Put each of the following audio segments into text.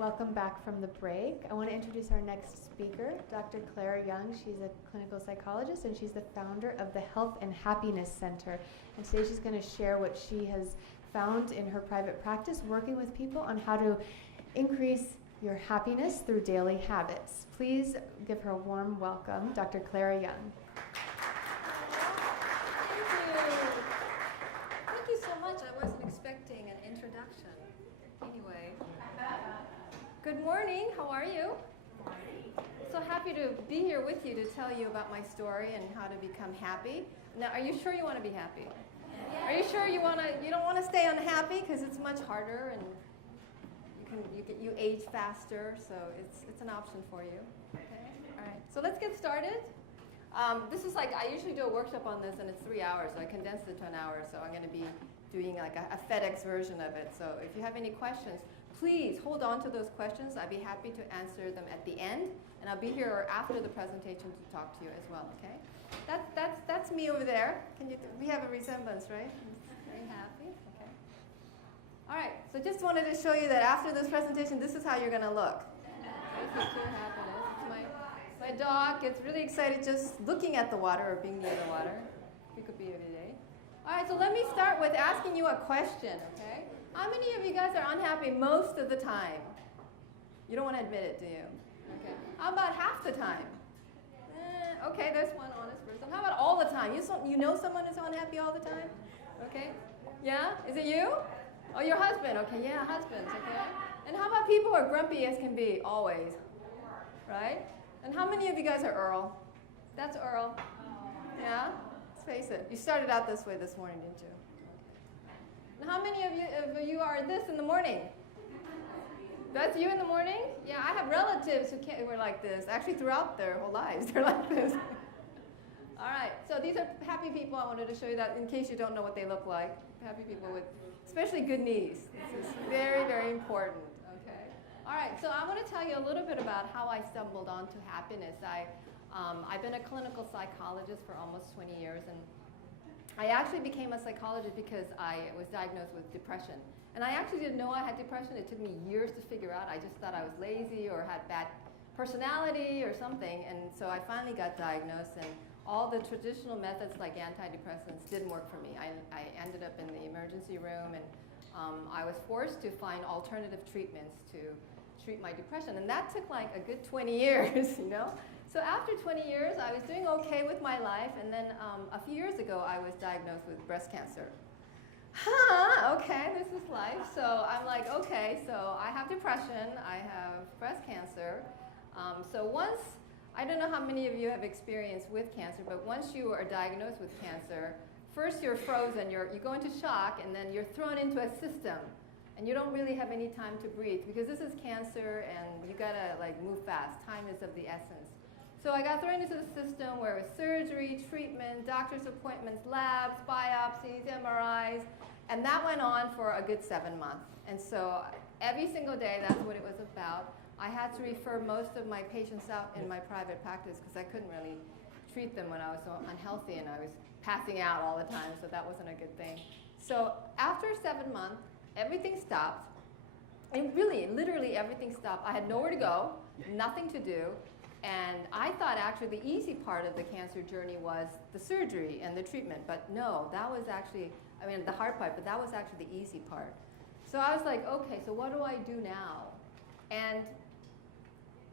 Welcome back from the break. I want to introduce our next speaker, Dr. Clara Young. She's a clinical psychologist and she's the founder of the Health and Happiness Center. And today she's going to share what she has found in her private practice working with people on how to increase your happiness through daily habits. Please give her a warm welcome, Dr. Clara Young. Thank you so much. I wasn't expecting an introduction. Anyway, good morning. How are you? So happy to be here with you to tell you about my story and how to become happy. Now, are you sure you want to be happy? Are you sure you don't want to stay unhappy because it's much harder and you age faster, so it's an option for you. Okay. All right. So let's get started. This is like, I usually do a workshop on this and it's 3 hours, so I condensed it to an hour, so I'm going to be doing like a FedEx version of it. So if you have any questions, please hold on to those questions. I'd be happy to answer them at the end, and I'll be here after the presentation to talk to you as well, okay? That's me over there. We have a resemblance, right? Very happy, okay. All right, so just wanted to show you that after this presentation, this is how you're going to look. Pure happiness. My dog gets really excited just looking at the water or being near the water. We could be here today. All right, so let me start with asking you a question, okay? How many of you guys are unhappy most of the time? You don't want to admit it, do you? Okay. How about half the time? Okay, there's one honest person. How about all the time? You know someone who's unhappy all the time? Okay. Yeah? Is it you? Oh, your husband. Okay, yeah, husbands, okay. And how about people who are grumpy as can be, always? Right? And how many of you guys are Earl? That's Earl. Yeah? Let's face it. You started out this way this morning, didn't you? And how many of you are this in the morning? That's you in the morning? Yeah, I have relatives who were like this. Actually, throughout their whole lives, they're like this. All right, so these are happy people. I wanted to show you that in case you don't know what they look like. Happy people with, especially good knees. This is very, very important, okay? All right, so I want to tell you a little bit about how I stumbled onto happiness. I've been a clinical psychologist for almost 20 years, and I actually became a psychologist because I was diagnosed with depression. And I actually didn't know I had depression. It took me years to figure out. I just thought I was lazy or had bad personality or something. And so I finally got diagnosed, and all the traditional methods like antidepressants didn't work for me. I ended up in the emergency room, and I was forced to find alternative treatments to treat my depression. And that took like a good 20 years, you know? So after 20 years, I was doing okay with my life, and then a few years ago, I was diagnosed with breast cancer. Okay, this is life. So I'm like, okay, so I have depression, I have breast cancer. So once, I don't know how many of you have experience with cancer, but once you are diagnosed with cancer, first you're frozen, you go into shock, and then you're thrown into a system. And you don't really have any time to breathe, because this is cancer, and you gotta like move fast. Time is of the essence. So I got thrown into the system where it was surgery, treatment, doctor's appointments, labs, biopsies, MRIs, and that went on for a good 7 months. And so every single day, that's what it was about. I had to refer most of my patients out in my private practice because I couldn't really treat them when I was so unhealthy and I was passing out all the time, so that wasn't a good thing. So after 7 months, everything stopped. And really, literally everything stopped. I had nowhere to go, nothing to do. And I thought actually the easy part of the cancer journey was the surgery and the treatment. But no, that was actually, the hard part, but that was actually the easy part. So I was like, okay, so what do I do now? And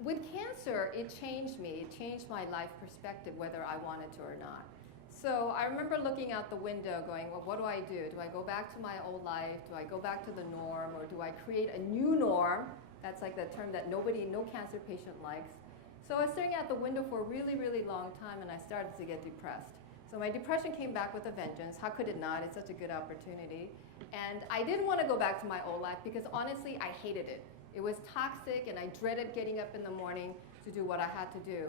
with cancer, it changed me. It changed my life perspective, whether I wanted to or not. So I remember looking out the window going, well, what do I do? Do I go back to my old life? Do I go back to the norm? Or do I create a new norm? That's like the term that no cancer patient likes. So I was staring out the window for a really, really long time, and I started to get depressed. So my depression came back with a vengeance. How could it not? It's such a good opportunity. And I didn't want to go back to my old life because honestly, I hated it. It was toxic, and I dreaded getting up in the morning to do what I had to do.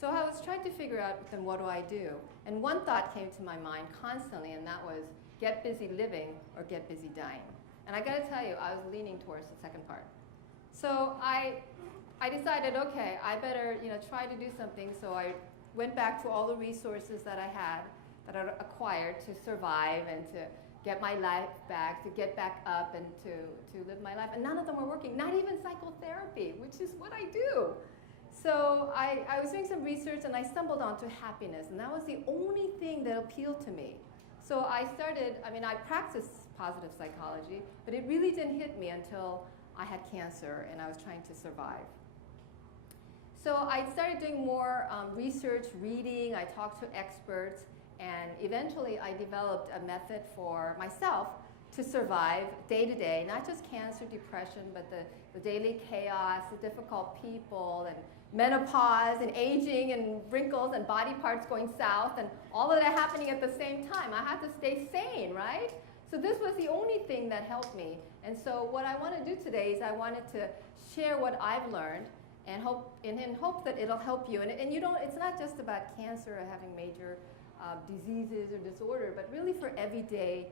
So I was trying to figure out, then what do I do? And one thought came to my mind constantly, and that was get busy living or get busy dying. And I got to tell you, I was leaning towards the second part. So I decided, okay, I better try to do something. So I went back to all the resources that I had, that I acquired to survive and get my life back, to get back up and to live my life. And none of them were working, not even psychotherapy, which is what I do. So I was doing some research and I stumbled onto happiness, and that was the only thing that appealed to me. So I practiced positive psychology, but it really didn't hit me until I had cancer and I was trying to survive. So I started doing more research, reading, I talked to experts, and eventually I developed a method for myself to survive day to day, not just cancer, depression, but the daily chaos, the difficult people, and menopause, and aging, and wrinkles, and body parts going south, and all of that happening at the same time. I had to stay sane, right? So this was the only thing that helped me. And so what I want to do today is I wanted to share what I've learned and in hopes that it'll help you. And it's not just about cancer or having major diseases or disorder, but really for everyday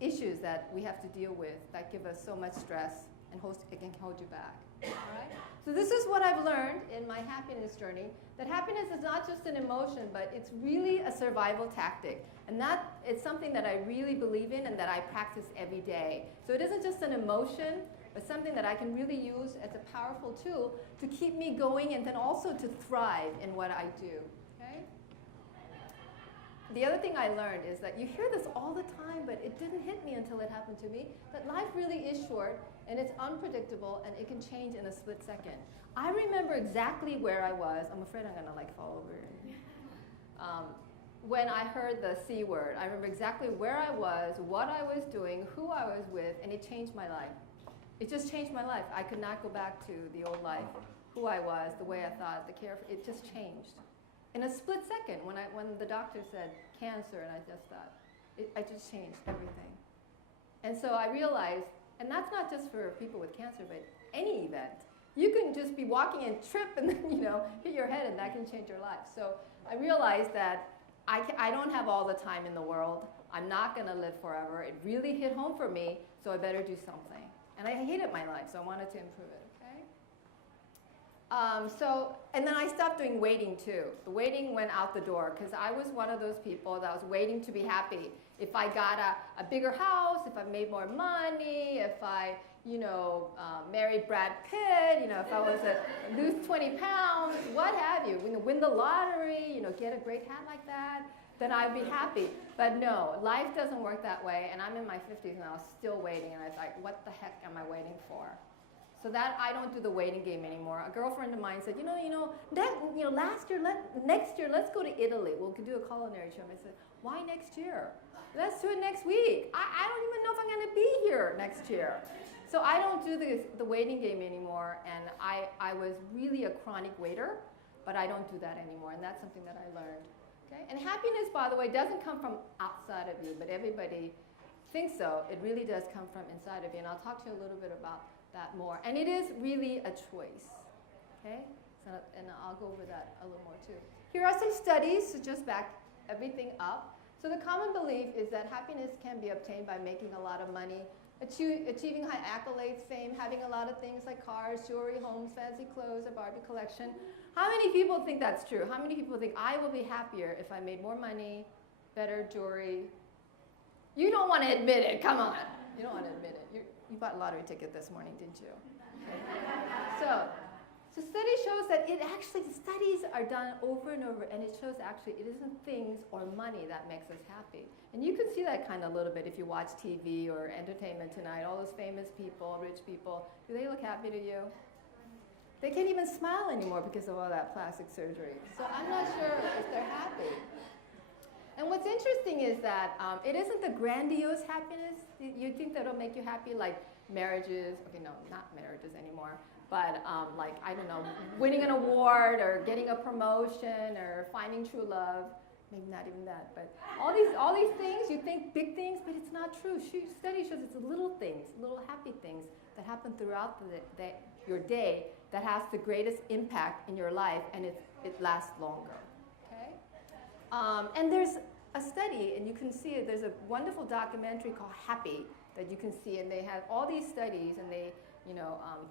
issues that we have to deal with that give us so much stress and it can hold you back. All right? So this is what I've learned in my happiness journey, that happiness is not just an emotion, but it's really a survival tactic. And that is something that I really believe in and that I practice every day. So it isn't just an emotion, but something that I can really use as a powerful tool to keep me going and then also to thrive in what I do. Okay? The other thing I learned is that you hear this all the time, but it didn't hit me until it happened to me, that life really is short and it's unpredictable and it can change in a split second. I remember exactly where I was. I'm afraid I'm going to fall over. When I heard the C word, I remember exactly where I was, what I was doing, who I was with, and it changed my life. It just changed my life. I could not go back to the old life, who I was, the way I thought, the care. It just changed. In a split second, when the doctor said cancer, and I just thought, I just changed everything. And so I realized, and that's not just for people with cancer, but any event. You can just be walking and trip and then, hit your head, and that can change your life. So I realized that I don't have all the time in the world. I'm not going to live forever. It really hit home for me, so I better do something. And I hated my life, so I wanted to improve it, okay? And then I stopped doing waiting too. The waiting went out the door because I was one of those people that was waiting to be happy. If I got a bigger house, if I made more money, if I, married Brad Pitt, if I was lose 20 pounds, what have you, win the lottery, get a great hat like that, then I'd be happy. But no, life doesn't work that way, and I'm in my 50s now, still waiting, and I was like, what the heck am I waiting for? So that I don't do the waiting game anymore. A girlfriend of mine said, next year, let's go to Italy. We'll do a culinary trip. I said, why next year? Let's do it next week. I don't even know if I'm going to be here next year. So I don't do the waiting game anymore, and I was really a chronic waiter, but I don't do that anymore, and that's something that I learned. Okay? And happiness, by the way, doesn't come from outside of you, but everybody thinks so. It really does come from inside of you, and I'll talk to you a little bit about that more. And it is really a choice. Okay? And I'll go over that a little more too. Here are some studies to just back everything up. So the common belief is that happiness can be obtained by making a lot of money, achieving high accolades, fame, having a lot of things like cars, jewelry, homes, fancy clothes, a Barbie collection. How many people think that's true? How many people think I will be happier if I made more money, better jewelry? You don't want to admit it. Come on. You don't want to admit it. You bought a lottery ticket this morning, didn't you? So study shows that studies are done over and over, and it shows actually it isn't things or money that makes us happy. And you can see that kind of a little bit if you watch TV or Entertainment Tonight, all those famous people, rich people. Do they look happy to you? They can't even smile anymore because of all that plastic surgery. So I'm not sure if they're happy. And what's interesting is that it isn't the grandiose happiness you think that'll make you happy, like marriages. Okay, no, not marriages anymore. But I don't know, winning an award or getting a promotion or finding true love. Maybe not even that. But all these things, you think big things, but it's not true. Study shows it's little things, little happy things that happen throughout your day that has the greatest impact in your life, and it lasts longer. Okay? And there's a study, and you can see it. There's a wonderful documentary called Happy. that you can see, and they have all these studies, and they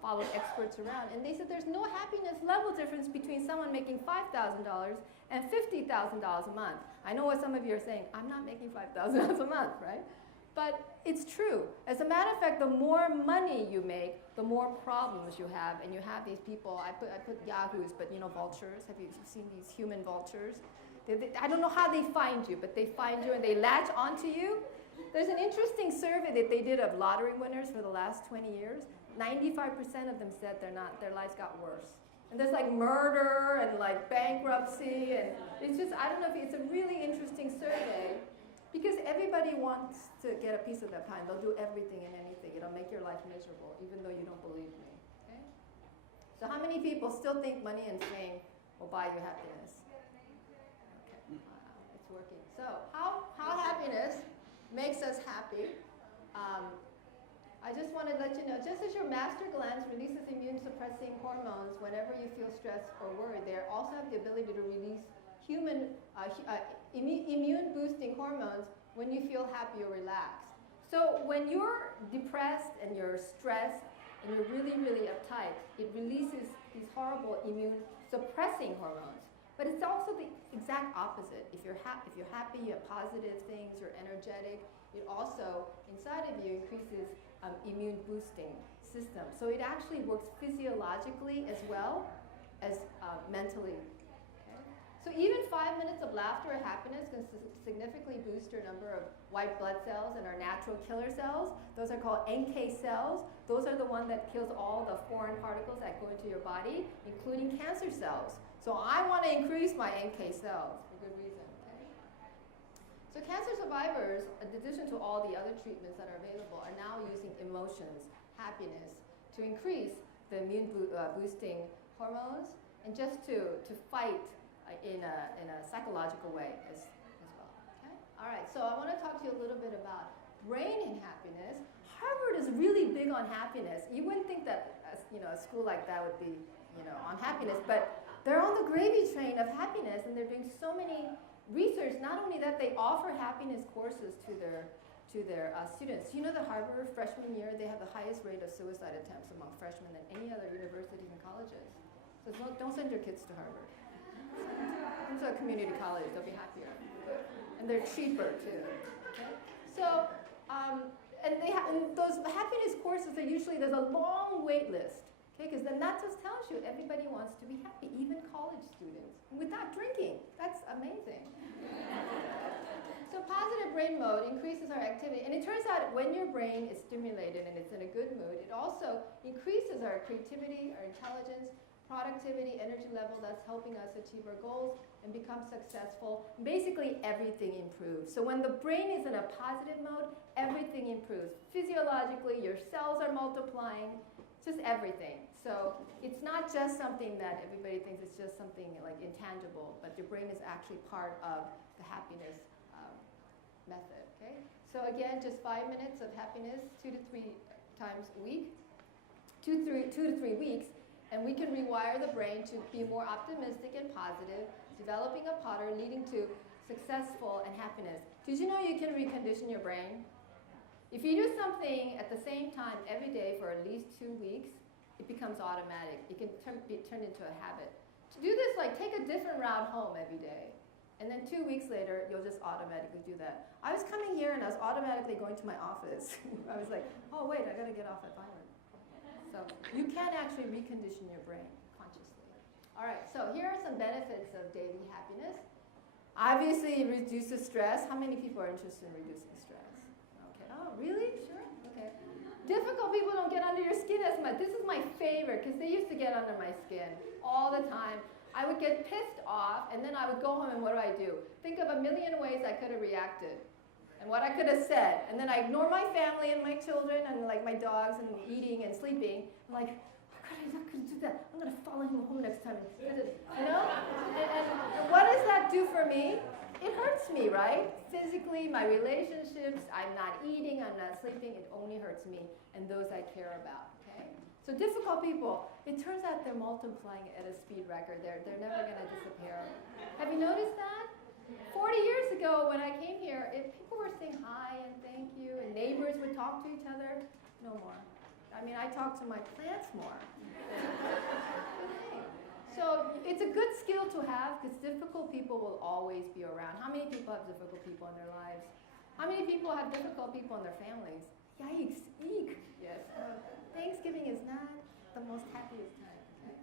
followed experts around, and they said there's no happiness level difference between someone making $5,000 and $50,000 a month. I know what some of you are saying, I'm not making $5,000 a month, right? But it's true. As a matter of fact, the more money you make, the more problems you have, and you have these people, I put yahoos, but vultures. Have you seen these human vultures? I don't know how they find you, but they find you and they latch onto you. There's an interesting survey that they did of lottery winners for the last 20 years. 95% of them said their lives got worse. And there's like murder and like bankruptcy, and it's just, I don't know, it's a really interesting survey because everybody wants to get a piece of that pie. They'll do everything and anything. It'll make your life miserable, even though you don't believe me. Okay? So how many people still think money and fame will buy you happiness? Okay, wow, it's working. So how happiness makes us happy. I just want to let you know, just as your master glands releases immune-suppressing hormones whenever you feel stressed or worried, they also have the ability to release immune-boosting hormones when you feel happy or relaxed. So when you're depressed and you're stressed and you're really, really uptight, it releases these horrible immune-suppressing hormones. But it's also the exact opposite. If you're happy, you have positive things, you're energetic, it also, inside of you, increases immune boosting system. So it actually works physiologically as well as mentally. Okay? So even 5 minutes of laughter or happiness can significantly boost your number of white blood cells and our natural killer cells. Those are called NK cells. Those are the one that kills all the foreign particles that go into your body, including cancer cells. So I want to increase my NK cells for good reason. So cancer survivors, in addition to all the other treatments that are available, are now using emotions, happiness, to increase the immune boosting hormones and just to fight in a psychological way as well. Okay? All right, so I want to talk to you a little bit about brain and happiness. Harvard is really big on happiness. You wouldn't think that a school like that would be on happiness, but they're on the gravy train of happiness, and they're doing so many research. Not only that, they offer happiness courses to their students. The Harvard freshman year, they have the highest rate of suicide attempts among freshmen than any other universities and colleges. So don't send your kids to Harvard. Send them to a community college. They'll be happier. And they're cheaper, too. Okay? So, and those happiness courses are usually, there's a long wait list. Okay, because then that just tells you everybody wants to be happy, even college students, without drinking. That's amazing. So positive brain mode increases our activity, and it turns out when your brain is stimulated and it's in a good mood, it also increases our creativity, our intelligence, productivity, energy level, that's helping us achieve our goals and become successful. Basically, everything improves. So when the brain is in a positive mode, everything improves. Physiologically, your cells are multiplying, just everything. So it's not just something that everybody thinks it's just something like intangible, but your brain is actually part of the happiness method. Okay. So again, just 5 minutes of happiness, 2 to 3 times a week, 2 to 3 weeks, and we can rewire the brain to be more optimistic and positive, developing a pattern leading to successful and happiness. Did you know you can recondition your brain? If you do something at the same time every day for at least 2 weeks, it becomes automatic. It can be turned into a habit. To do this, like take a different route home every day. And then 2 weeks later, you'll just automatically do that. I was coming here and I was automatically going to my office. I was like, oh wait, I gotta get off at Byron. So you can actually recondition your brain consciously. All right, so here are some benefits of daily happiness. Obviously, it reduces stress. How many people are interested in reducing stress? Okay. Oh, really? Sure. Okay. Difficult people don't get under your skin as much. This is my favorite because they used to get under my skin all the time. I would get pissed off, and then I would go home, and what do? Think of a million ways I could have reacted and what I could have said. And then I ignore my family and my children and like my dogs and eating and sleeping. I'm like, I'm not going to do that. I'm going to follow him home next time. And what does that do for me? It hurts me, right? Physically, my relationships, I'm not eating, I'm not sleeping. It only hurts me and those I care about, okay? So difficult people, it turns out they're multiplying at a speed record. They're never going to disappear. Have you noticed that? 40 years ago when I came here, if people were saying hi and thank you, and neighbors would talk to each other, no more. I mean, I talk to my plants more. So it's a good skill to have because difficult people will always be around. How many people have difficult people in their lives? How many people have difficult people in their families? Yikes, eek. Yes. Thanksgiving is not the most happiest time. Okay?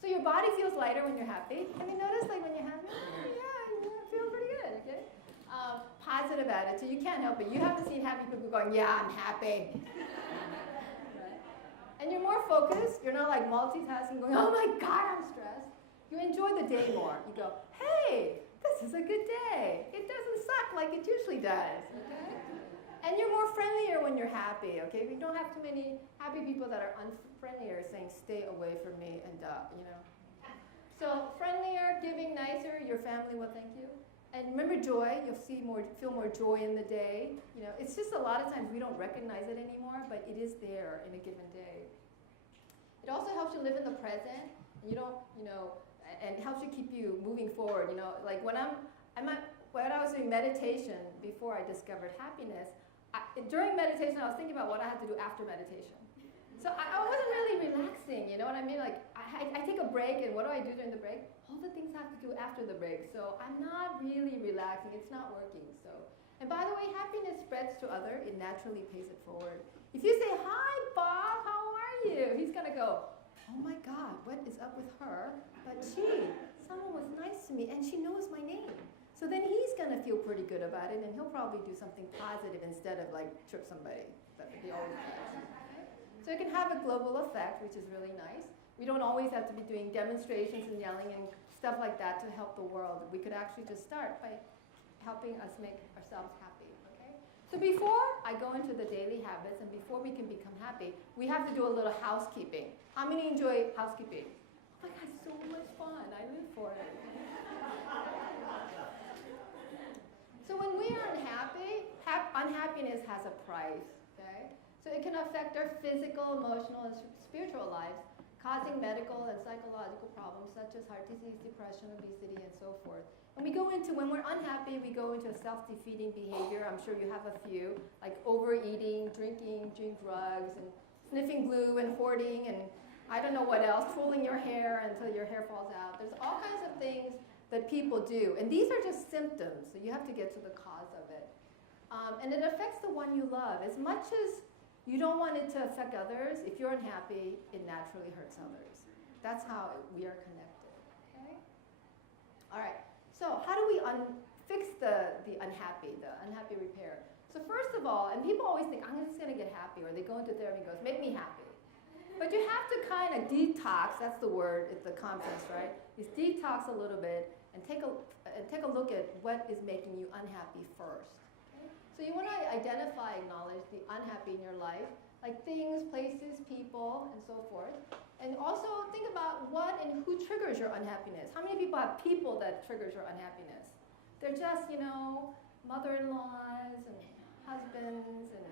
So your body feels lighter when you're happy. Have you noticed like when you're happy? Yeah, I feel pretty good, okay? Positive attitude, you can't help it. You haven't seen happy people going, yeah, I'm happy. Right? And you're more focused. You're not like multitasking going, oh my God, I'm stressed. You enjoy the day more. You go, hey, this is a good day. It doesn't suck like it usually does, okay? And you're more friendlier when you're happy, okay? We don't have too many happy people that are unfriendlier saying, stay away from me and you know. So friendlier, giving nicer, your family will thank you. And remember joy, you'll feel more joy in the day. You know, it's just a lot of times we don't recognize it anymore, but it is there in a given day. It also helps you live in the present. And you don't, you know, and helps you keep you moving forward. You know, like when I was doing meditation before I discovered happiness, during meditation I was thinking about what I had to do after meditation. So I wasn't really relaxing, you know what I mean? Like I take a break, and what do I do during the break? All the things I have to do after the break. So I'm not really relaxing. It's not working. So, and by the way, happiness spreads to others. It naturally pays it forward. If you say, hi, Bob, how are you? He's going to go, oh my God, what is up with her? But gee, someone was nice to me, and she knows my name. So then he's going to feel pretty good about it, and he'll probably do something positive instead of like trip somebody. That he always does. So it can have a global effect, which is really nice. We don't always have to be doing demonstrations and yelling and stuff like that to help the world. We could actually just start by helping us make ourselves happy, okay? So before I go into the daily habits and before we can become happy, we have to do a little housekeeping. How many enjoy housekeeping? Oh my God, so much fun. I live for it. So when we are unhappy, unhappiness has a price, okay? So it can affect our physical, emotional, and spiritual lives, causing medical and psychological problems such as heart disease, depression, obesity, and so forth. And when we're unhappy, we go into a self-defeating behavior. I'm sure you have a few, like overeating, drinking drugs, and sniffing glue, and hoarding, and I don't know what else, twirling your hair until your hair falls out. There's all kinds of things that people do. And these are just symptoms, so you have to get to the cause of it. And it affects the one you love. As much as you don't want it to affect others, if you're unhappy, it naturally hurts others. That's how we are connected, okay? All right, so how do we fix the unhappy repair? So first of all, and people always think, I'm just gonna get happy, or they go into therapy and goes, make me happy. But you have to kind of detox, that's the word at the conference, right? Is detox a little bit and take a look at what is making you unhappy first. Okay? So you want to identify, acknowledge the unhappy in your life, like things, places, people, and so forth. And also think about what and who triggers your unhappiness. How many people have people that triggers your unhappiness? They're just, you know, mother-in-laws and husbands and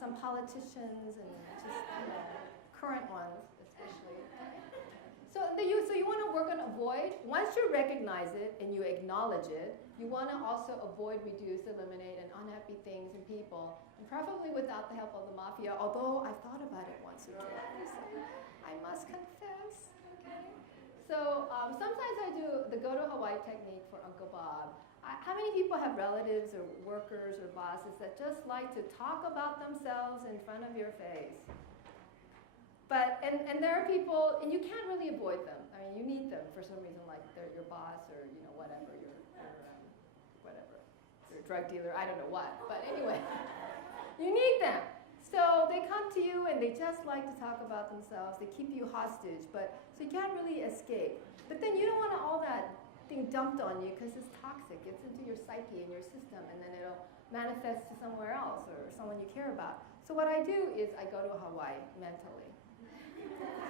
some politicians and just, you know, current ones especially. So you want to work on avoid. Once you recognize it and you acknowledge it, you want to also avoid, reduce, eliminate unhappy things and people, and preferably without the help of the mafia, although I've thought about it once or twice. I must confess. Okay. So sometimes I do the go to Hawaii technique for Uncle Bob. How many people have relatives or workers or bosses that just like to talk about themselves in front of your face? But, and there are people, and you can't really avoid them. I mean, you need them for some reason, like they're your boss or, you know, whatever, your drug dealer, I don't know what. But anyway, you need them. So they come to you and they just like to talk about themselves. They keep you hostage, so you can't really escape. But then you don't want all that thing dumped on you because it's toxic. It's into your psyche and your system, and then it'll manifest to somewhere else or someone you care about. So what I do is I go to Hawaii mentally.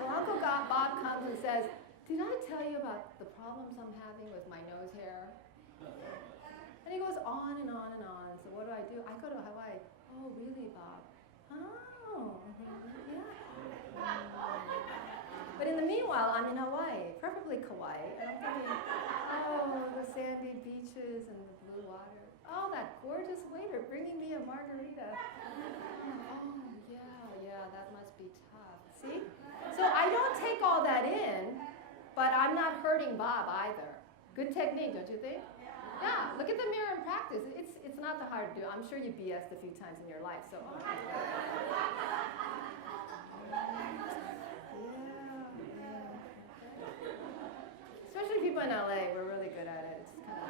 So Uncle Bob comes and says, did I tell you about the problems I'm having with my nose hair? And he goes on and on and on. So what do? I go to Hawaii. Oh, really, Bob? Oh, yeah. But in the meanwhile, I'm in Hawaii, preferably Kauai. And I'm thinking, oh, the sandy beaches and the blue water. Oh, that gorgeous waiter bringing me a margarita. Oh, yeah, that must be tough. See? So I don't take all that in, but I'm not hurting Bob either. Good technique, don't you think? Yeah, look at the mirror and practice. It's not that hard to do. I'm sure you BS'd a few times in your life, so. Especially people in LA, we're really good at it. It's kind of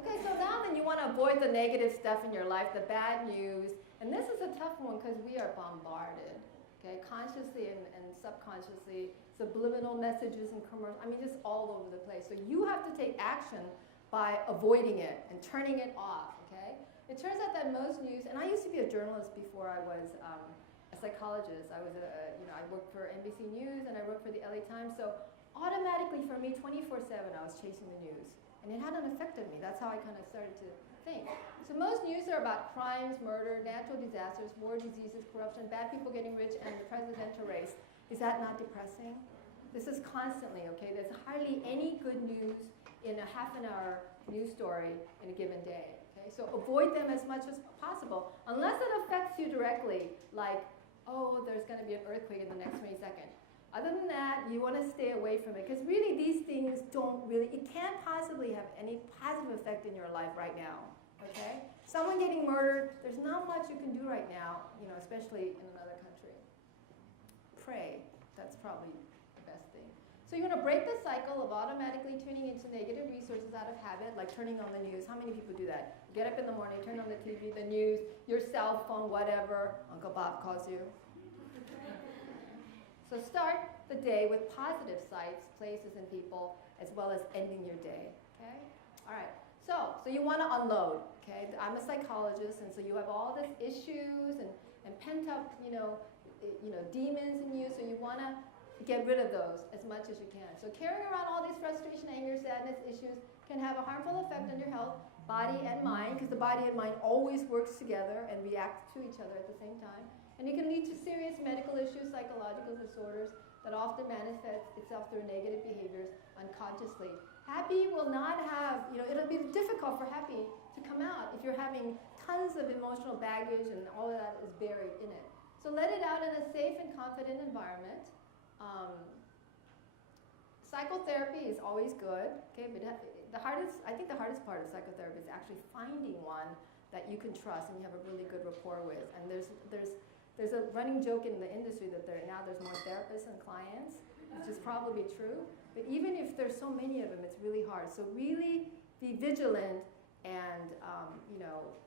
okay, so now then you want to avoid the negative stuff in your life, the bad news. And this is a tough one because we are bombarded, okay, consciously and subconsciously, subliminal messages and commercials, I mean, just all over the place. So you have to take action by avoiding it and turning it off, okay? It turns out that most news, and I used to be a journalist before I was a psychologist. I worked for NBC News and I worked for the LA Times. So automatically for me, 24/7, I was chasing the news. And it had an effect on me. That's how I kind of started to think. So most news are about crimes, murder, natural disasters, war, diseases, corruption, bad people getting rich, and the presidential race. Is that not depressing? This is constantly, okay? There's hardly any good news in a half an hour news story in a given day, okay? So avoid them as much as possible, unless it affects you directly, like, oh, there's gonna be an earthquake in the next 20 seconds. Other than that, you want to stay away from it because really these things it can't possibly have any positive effect in your life right now, okay? Someone getting murdered, there's not much you can do right now, especially in another country. Pray, that's probably the best thing. So you want to break the cycle of automatically tuning into negative resources out of habit, like turning on the news. How many people do that? Get up in the morning, turn on the TV, the news, your cell phone, whatever. Uncle Bob calls you. So start the day with positive sights, places, and people, as well as ending your day, okay? All right, so you want to unload, okay? I'm a psychologist, and so you have all these issues and pent up, demons in you, so you want to get rid of those as much as you can. So carrying around all these frustration, anger, sadness, issues can have a harmful effect on your health, body and mind, because the body and mind always works together and react to each other at the same time. And it can lead to serious medical issues, psychological disorders that often manifest itself through negative behaviors unconsciously. Happy will not have, it'll be difficult for happy to come out if you're having tons of emotional baggage and all of that is buried in it. So let it out in a safe and confident environment. Psychotherapy is always good, okay, but I think the hardest part of psychotherapy is actually finding one that you can trust and you have a really good rapport with. And there's a running joke in the industry that there's more therapists than clients, which is probably true. But even if there's so many of them, it's really hard. So really be vigilant and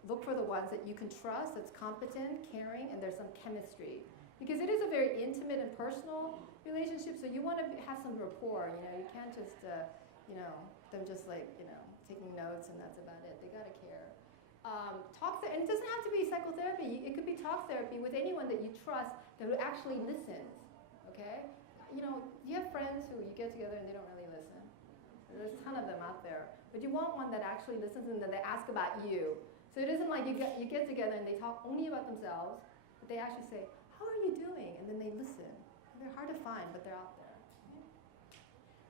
look for the ones that you can trust, that's competent, caring, and there's some chemistry. Because it is a very intimate and personal relationship, so you want to have some rapport. You can't just, them just taking notes and that's about it. They got to care. And it doesn't have to be psychotherapy. It could be talk therapy with anyone that you trust that who actually listens, okay? You have friends who you get together and they don't really listen. There's a ton of them out there. But you want one that actually listens and that they ask about you. So it isn't like you get together and they talk only about themselves, but they actually say, how are you doing? And then they listen. And they're hard to find, but they're out there.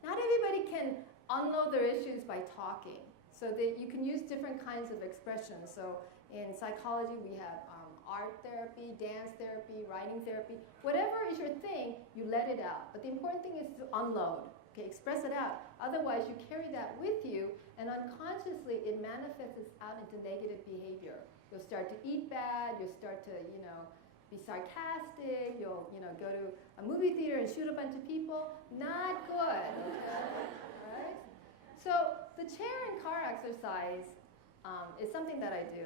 Not everybody can unload their issues by talking. So that you can use different kinds of expressions. So in psychology, we have art therapy, dance therapy, writing therapy. Whatever is your thing, you let it out. But the important thing is to unload. Okay, express it out. Otherwise, you carry that with you, and unconsciously, it manifests out into negative behavior. You'll start to eat bad. You'll start to, be sarcastic. You'll, go to a movie theater and shoot a bunch of people. Not good. Okay? Right? So the chair and car exercise is something that I do.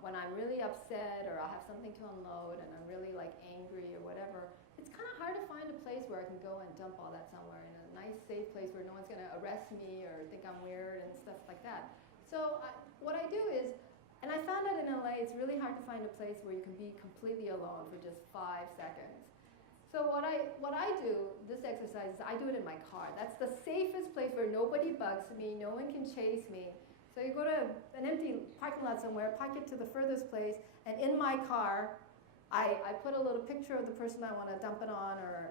When I'm really upset or I'll have something to unload and I'm really angry or whatever, it's kind of hard to find a place where I can go and dump all that somewhere in a nice, safe place where no one's going to arrest me or think I'm weird and stuff like that. So what I do is, and I found out in LA, it's really hard to find a place where you can be completely alone for just 5 seconds. So what I do, this exercise, is I do it in my car. That's the safest place where nobody bugs me, no one can chase me. So you go to an empty parking lot somewhere, park it to the furthest place, and in my car, I put a little picture of the person I want to dump it on, or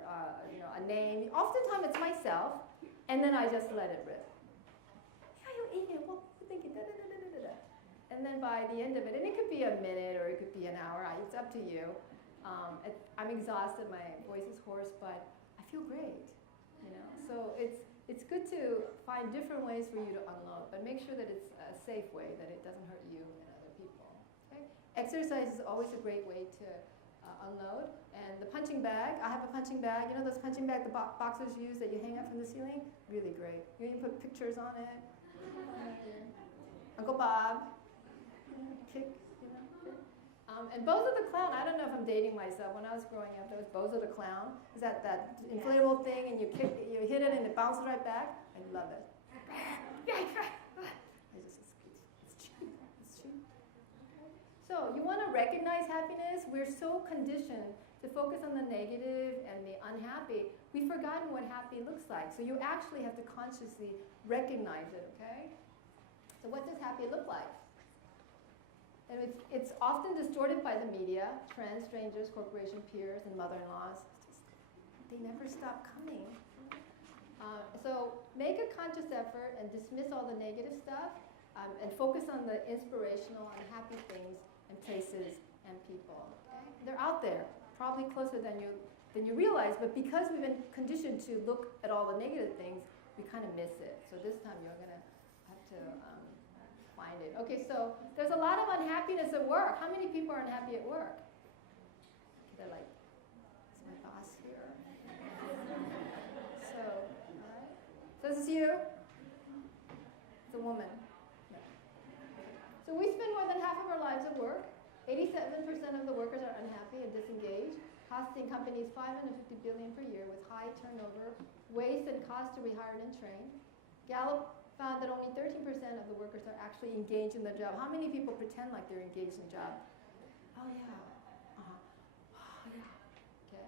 a name. Oftentimes it's myself, and then I just let it rip. Yeah, you idiot. What you thinking? Da, da, da, da, da, da. And then by the end of it, and it could be a minute or it could be an hour. It's up to you. I'm exhausted. My voice is hoarse, but I feel great. So it's good to find different ways for you to unload, but make sure that it's a safe way, that it doesn't hurt you and other people. Okay? Exercise is always a great way to unload. And the punching bag, I have a punching bag. You know those punching bags the boxers use that you hang up from the ceiling? Really great. You can put pictures on it. Uncle Bob, kick, and Bozo the Clown, I don't know if I'm dating myself. When I was growing up, there was Bozo the Clown. Is that inflatable thing, and you hit it and it bounces right back? I love it. It's cheap. So you want to recognize happiness. We're so conditioned to focus on the negative and the unhappy. We've forgotten what happy looks like. So you actually have to consciously recognize it, okay? So what does happy look like? And it's often distorted by the media, friends, strangers, corporation, peers, and mother-in-laws. They never stop coming. So make a conscious effort and dismiss all the negative stuff, and focus on the inspirational and happy things and places and people. Okay? They're out there, probably closer than you realize, but because we've been conditioned to look at all the negative things, we kind of miss it. So this time you're going to have to find it. Okay, so there's a lot of unhappiness at work. How many people are unhappy at work? They're like, is my boss here? So, all right. So this is you. It's a woman. No. So we spend more than half of our lives at work. 87% of the workers are unhappy and disengaged, costing companies $550 billion per year with high turnover, waste, and cost to rehire and train. Gallup found that only 13% of the workers are actually engaged in the job. How many people pretend like they're engaged in the job? Oh yeah. Oh yeah. Okay.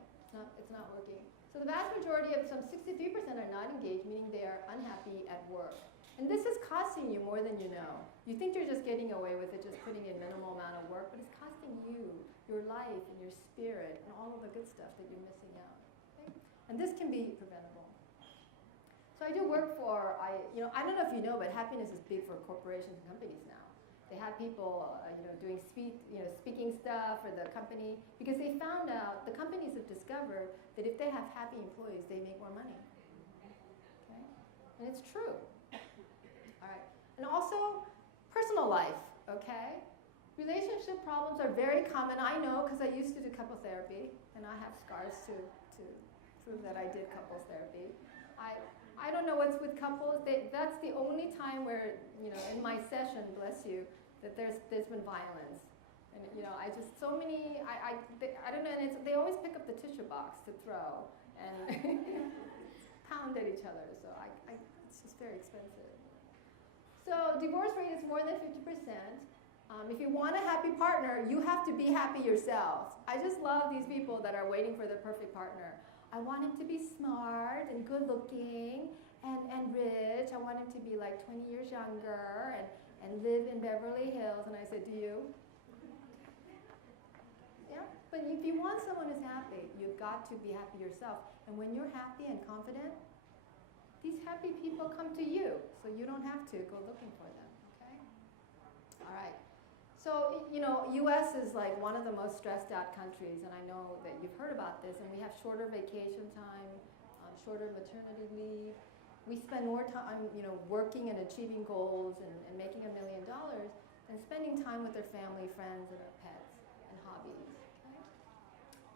It's not working. So the vast majority of some 63% are not engaged, meaning they are unhappy at work. And this is costing you more than you know. You think you're just getting away with it, just putting in minimal amount of work, but it's costing you, your life and your spirit and all of the good stuff that you're missing out. Okay? And this can be preventable. So I do work for, I don't know if you know, but happiness is big for corporations and companies now. They have people, doing speaking stuff for the company because they found out, the companies have discovered that if they have happy employees, they make more money. Okay? And it's true. All right. And also, personal life, okay? Relationship problems are very common. I know because I used to do couples therapy, and I have scars to prove that I did couples therapy. I don't know what's with couples. That's the only time where, in my session, bless you, that there's been violence. And, I just, so many, I don't know, and they always pick up the tissue box to throw and pound at each other. So it's just very expensive. So divorce rate is more than 50%. If you want a happy partner, you have to be happy yourself. I just love these people that are waiting for their perfect partner. I want him to be smart and good looking and rich. I want him to be like 20 years younger and live in Beverly Hills. And I said, do you? Yeah, but if you want someone who's happy, you've got to be happy yourself. And when you're happy and confident, these happy people come to you. So you don't have to go looking for them, okay? All right. So, U.S. is like one of the most stressed out countries, and I know that you've heard about this, and we have shorter vacation time, shorter maternity leave. We spend more time, working and achieving goals and making $1 million than spending time with their family, friends, and their pets and hobbies. Okay?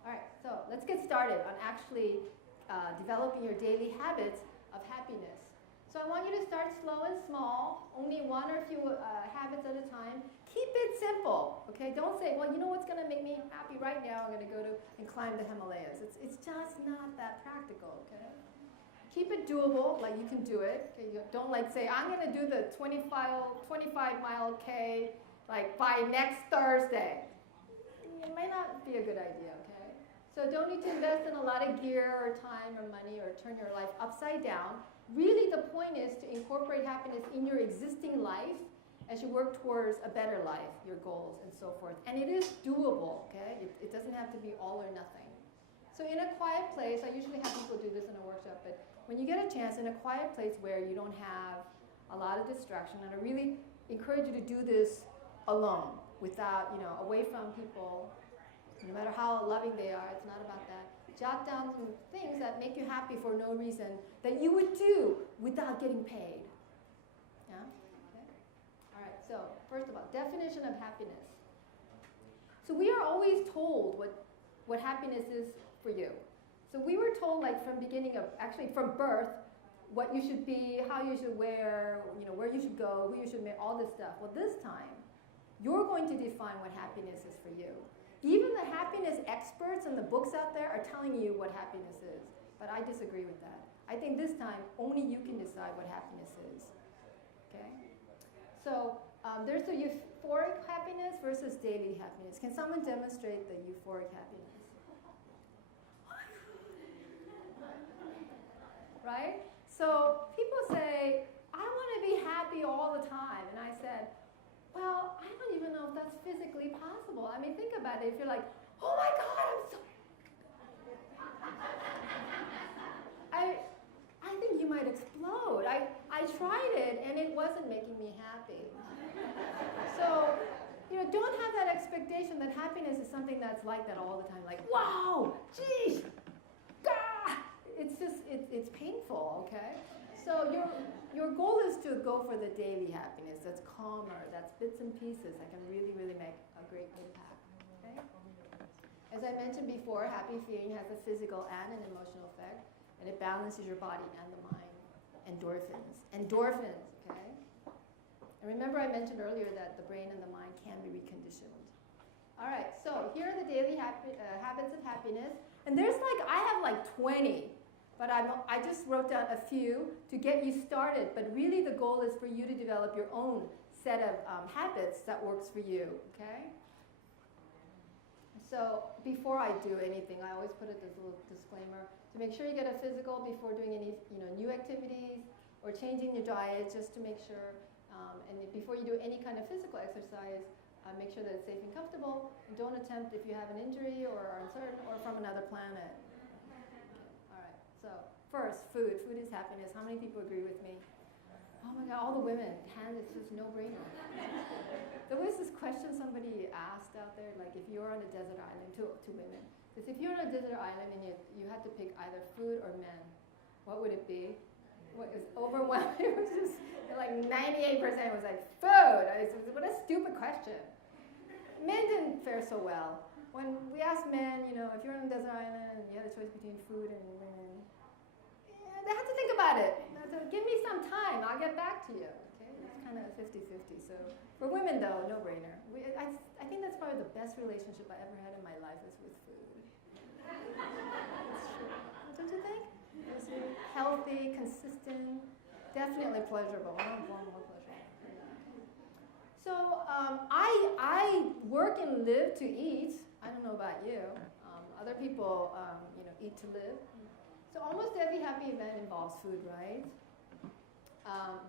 All right, so let's get started on actually developing your daily habits of happiness. So I want you to start slow and small, only one or few habits at a time. Keep it simple, okay? Don't say, well, you know what's going to make me happy right now? I'm going to go and climb the Himalayas. It's just not that practical, okay? Keep it doable, like you can do it. Okay? You don't say, I'm going to do the 25-mile K by next Thursday. It might not be a good idea, okay? So don't need to invest in a lot of gear or time or money or turn your life upside down. Really, the point is to incorporate happiness in your existing life as you work towards a better life, your goals and so forth. And it is doable, okay? It doesn't have to be all or nothing. So in a quiet place, I usually have people do this in a workshop, but when you get a chance, in a quiet place where you don't have a lot of distraction, and I really encourage you to do this alone, without, away from people, no matter how loving they are, it's not about that. Jot down some things that make you happy for no reason that you would do without getting paid. Yeah? Okay. All right, so first of all, definition of happiness. So we are always told what happiness is for you. So we were told, like, from from birth, what you should be, how you should wear, where you should go, who you should meet, all this stuff. Well, this time, you're going to define what happiness is for you. Even the happiness experts and the books out there are telling you what happiness is. But I disagree with that. I think this time, only you can decide what happiness is. Okay? So there's the euphoric happiness versus daily happiness. Can someone demonstrate the euphoric happiness? Right? So people say, I want to be happy all the time. And I said, well, I don't even know if that's physically possible. I mean, think about it. If you're like, oh my God, I'm so... I think you might explode. I tried it, and it wasn't making me happy. So, don't have that expectation that happiness is something that's like that all the time. Like, wow, geez, ah! It's painful, okay? So your goal is to go for the daily happiness that's calmer, that's bits and pieces that can really, really make a great impact. Okay? As I mentioned before, happy feeling has a physical and an emotional effect, and it balances your body and the mind. Endorphins, okay? And remember I mentioned earlier that the brain and the mind can be reconditioned. All right, so here are the daily habits of happiness. And I have 20. But I just wrote down a few to get you started. But really the goal is for you to develop your own set of habits that works for you, okay? So before I do anything, I always put this little disclaimer to make sure you get a physical before doing any new activities or changing your diet, just to make sure, and before you do any kind of physical exercise, make sure that it's safe and comfortable. And don't attempt if you have an injury or are uncertain or from another planet. So first, food. Food is happiness. How many people agree with me? Oh my God, all the women. Hand, it's just no-brainer. There was this question somebody asked out there, like if you're on a desert island, to women. Because if you're on a desert island and you had to pick either food or men, what would it be? What was overwhelming? It was just like 98% was like food. What a stupid question. Men didn't fare so well. When we asked men, if you're on a desert island and you had a choice between food and women, they had to think about it. Give me some time, I'll get back to you. Okay, it's kind of 50-50. So for women, though, no-brainer. I think that's probably the best relationship I ever had in my life is with food. It's true. Don't you think? It's healthy, consistent, definitely pleasurable. I don't want more pleasure. So I work and live to eat. I don't know about you. Other people, eat to live. So almost every happy event involves food, right?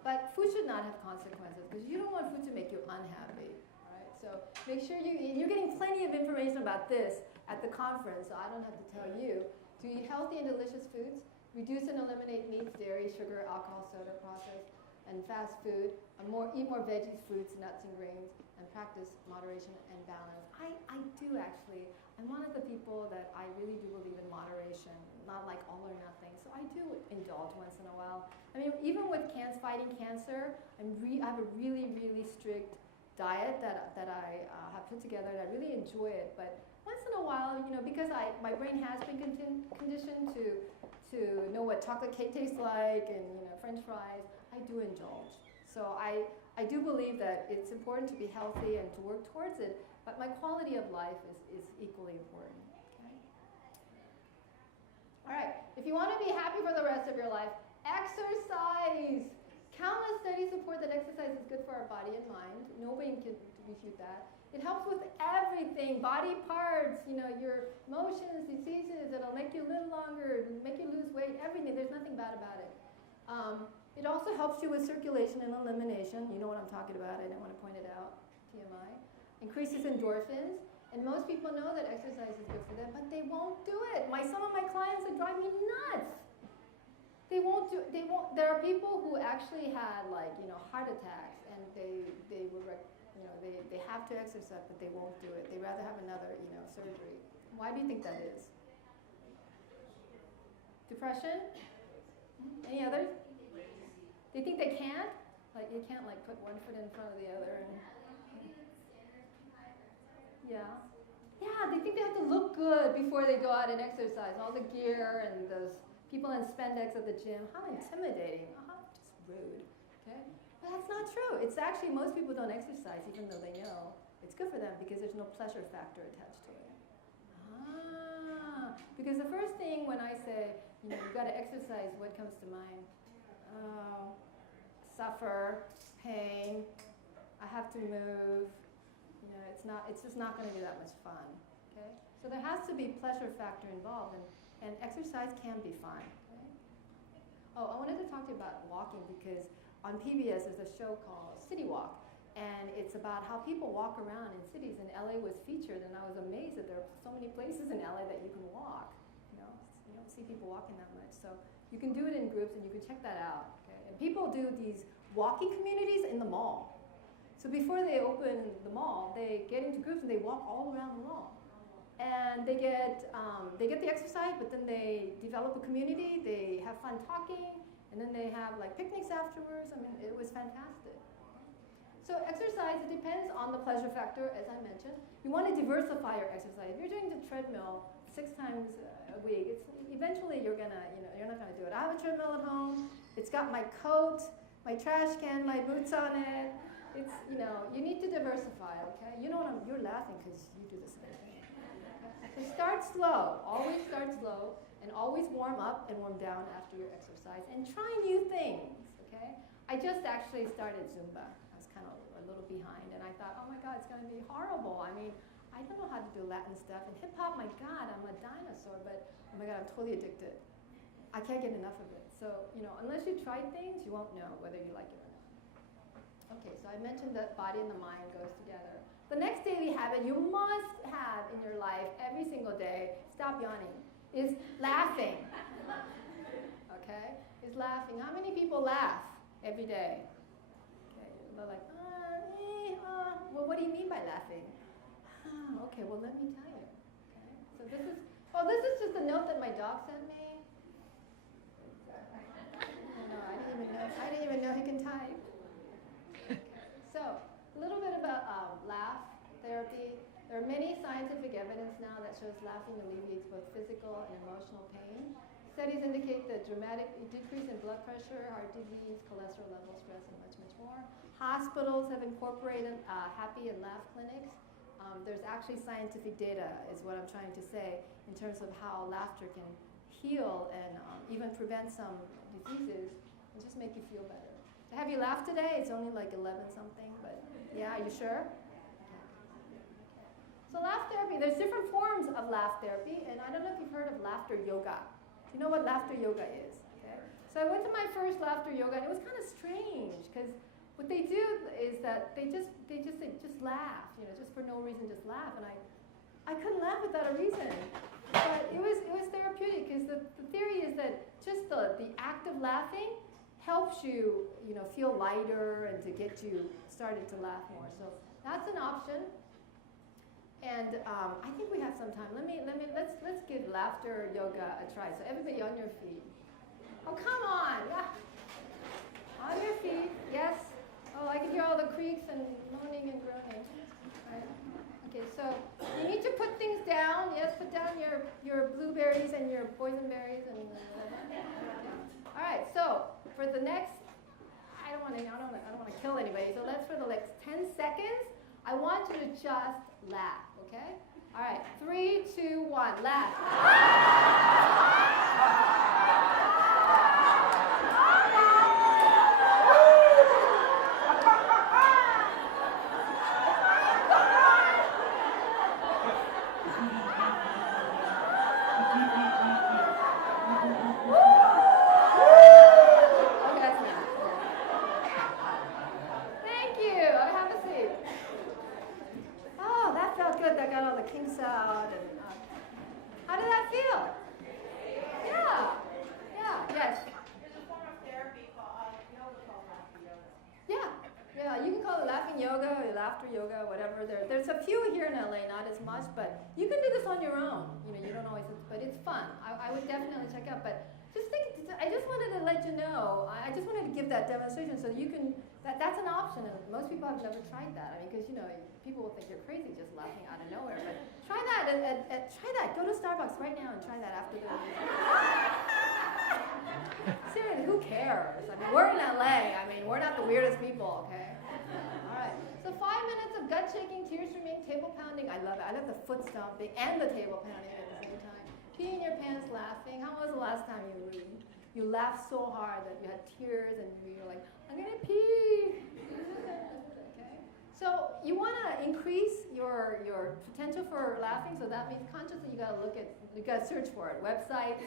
But food should not have consequences because you don't want food to make you unhappy, right? So make sure you eat. You're getting plenty of information about this at the conference, so I don't have to tell you. To eat healthy and delicious foods, reduce and eliminate meats, dairy, sugar, alcohol, soda, processed, and fast food. Eat more veggies, fruits, nuts, and grains, and practice moderation and balance. I do actually. I'm one of the people that I really do believe in moderation, not like all or nothing. So I do indulge once in a while. I mean, even with fighting cancer, I have a really, really strict diet that I have put together, and I really enjoy it. But once in a while, because my brain has been conditioned to know what chocolate cake tastes like and French fries, I do indulge. So I do believe that it's important to be healthy and to work towards it, but my quality of life is equally important. Okay? All right, if you want to be happy for the rest of your life, exercise. Countless studies support that exercise is good for our body and mind. Nobody can refute that. It helps with everything, body parts, your motions, diseases. It'll make you live longer, make you lose weight, everything. There's nothing bad about it. It also helps you with circulation and elimination. You know what I'm talking about. I didn't want to point it out. TMI. Increases endorphins. And most people know that exercise is good for them, but they won't do it. Some of my clients, they drive me nuts. They won't. There are people who actually had heart attacks, and they would they have to exercise, but they won't do it. They'd rather have another surgery. Why do you think that is? Depression? Any others? They think they can't? You can't put one foot in front of the other and yeah. Yeah, they think they have to look good before they go out and exercise. All the gear and those people in spandex at the gym. How intimidating. Just rude. Okay? But that's not true. It's actually most people don't exercise even though they know it's good for them because there's no pleasure factor attached to it. Because the first thing when I say, you've got to exercise, what comes to mind? Oh, suffer, pain, I have to move. It's just not going to be that much fun. Okay? So there has to be pleasure factor involved, and exercise can be fun. Okay? Oh, I wanted to talk to you about walking because on PBS there's a show called City Walk, and it's about how people walk around in cities. And LA was featured, and I was amazed that there are so many places in LA that you can walk. You don't see people walking that much, so you can do it in groups, and you can check that out. Okay? And people do these walking communities in the mall. So before they open the mall, they get into groups and they walk all around the mall. And they get the exercise, but then they develop a community, they have fun talking, and then they have picnics afterwards. I mean, it was fantastic. So exercise, it depends on the pleasure factor, as I mentioned. You want to diversify your exercise. If you're doing the treadmill 6 times a week, eventually you're not gonna do it. I have a treadmill at home. It's got my coat, my trash can, my boots on it. It's, you need to diversify, okay? You know what you're laughing because you do the same thing. So start slow, always start slow, and always warm up and warm down after your exercise, and try new things, okay? I just actually started Zumba. I was kind of a little behind, and I thought, oh my God, it's gonna be horrible. I mean, I don't know how to do Latin stuff, and hip hop, my God, I'm a dinosaur, but oh my God, I'm totally addicted. I can't get enough of it. So, unless you try things, you won't know whether you like it or not. Okay, so I mentioned that body and the mind goes together. The next daily habit you must have in your life every single day, stop yawning, is laughing. Okay? Is laughing. How many people laugh every day? Okay, they're like, well, what do you mean by laughing? Okay, well, let me tell you. Okay? So this is just a note that my dog sent me. I didn't even know he can type. So, a little bit about laugh therapy. There are many scientific evidence now that shows laughing alleviates both physical and emotional pain. Studies indicate the dramatic decrease in blood pressure, heart disease, cholesterol levels, stress, and much, much more. Hospitals have incorporated happy and laugh clinics. There's actually scientific data, is what I'm trying to say, in terms of how laughter can heal and even prevent some diseases and just make you feel better. Have you laughed today? It's only 11 something, but yeah, are you sure? So laugh therapy, there's different forms of laugh therapy, and I don't know if you've heard of laughter yoga. Do you know what laughter yoga is? Okay. So I went to my first laughter yoga, and it was kind of strange, because what they do is that they just laugh, just for no reason, just laugh, and I couldn't laugh without a reason. But it was therapeutic, because the theory is that just the act of laughing helps you, feel lighter and to get you started to laugh more. So that's an option. And I think we have some time. Let's give laughter yoga a try. So everybody on your feet. Oh, come on. Yeah. On your feet. Yes. Oh, I can hear all the creaks and moaning and groaning. Right. Okay, so you need to put things down. Yes, put down your blueberries and your boysenberries and all right, so for the next, I don't want to kill anybody. So let's, for the next 10 seconds, I want you to just laugh, okay? All right, 3, 2, 1, laugh. Okay, that's enough. few here in LA, not as much, but you can do this on your own. You know, you don't always, but it's fun. I would definitely check out. But I just wanted to let you know. I just wanted to give that demonstration so that you can. That's an option, and most people have never tried that. I mean, because people will think you're crazy just laughing out of nowhere. But try that. Try that. Go to Starbucks right now and try that after the. Seriously, who cares? I mean, we're in LA. I mean, we're not the weirdest people, okay? All right. So 5 minutes of gut shaking, tears streaming, table pounding. I love it. I love the foot stomping and the table pounding at the same time. Peeing your pants, laughing. How was the last time you laughed so hard that you had tears and you were like, I'm gonna pee? Okay. So you want to increase your potential for laughing. So that means consciously you got to search for it. Websites.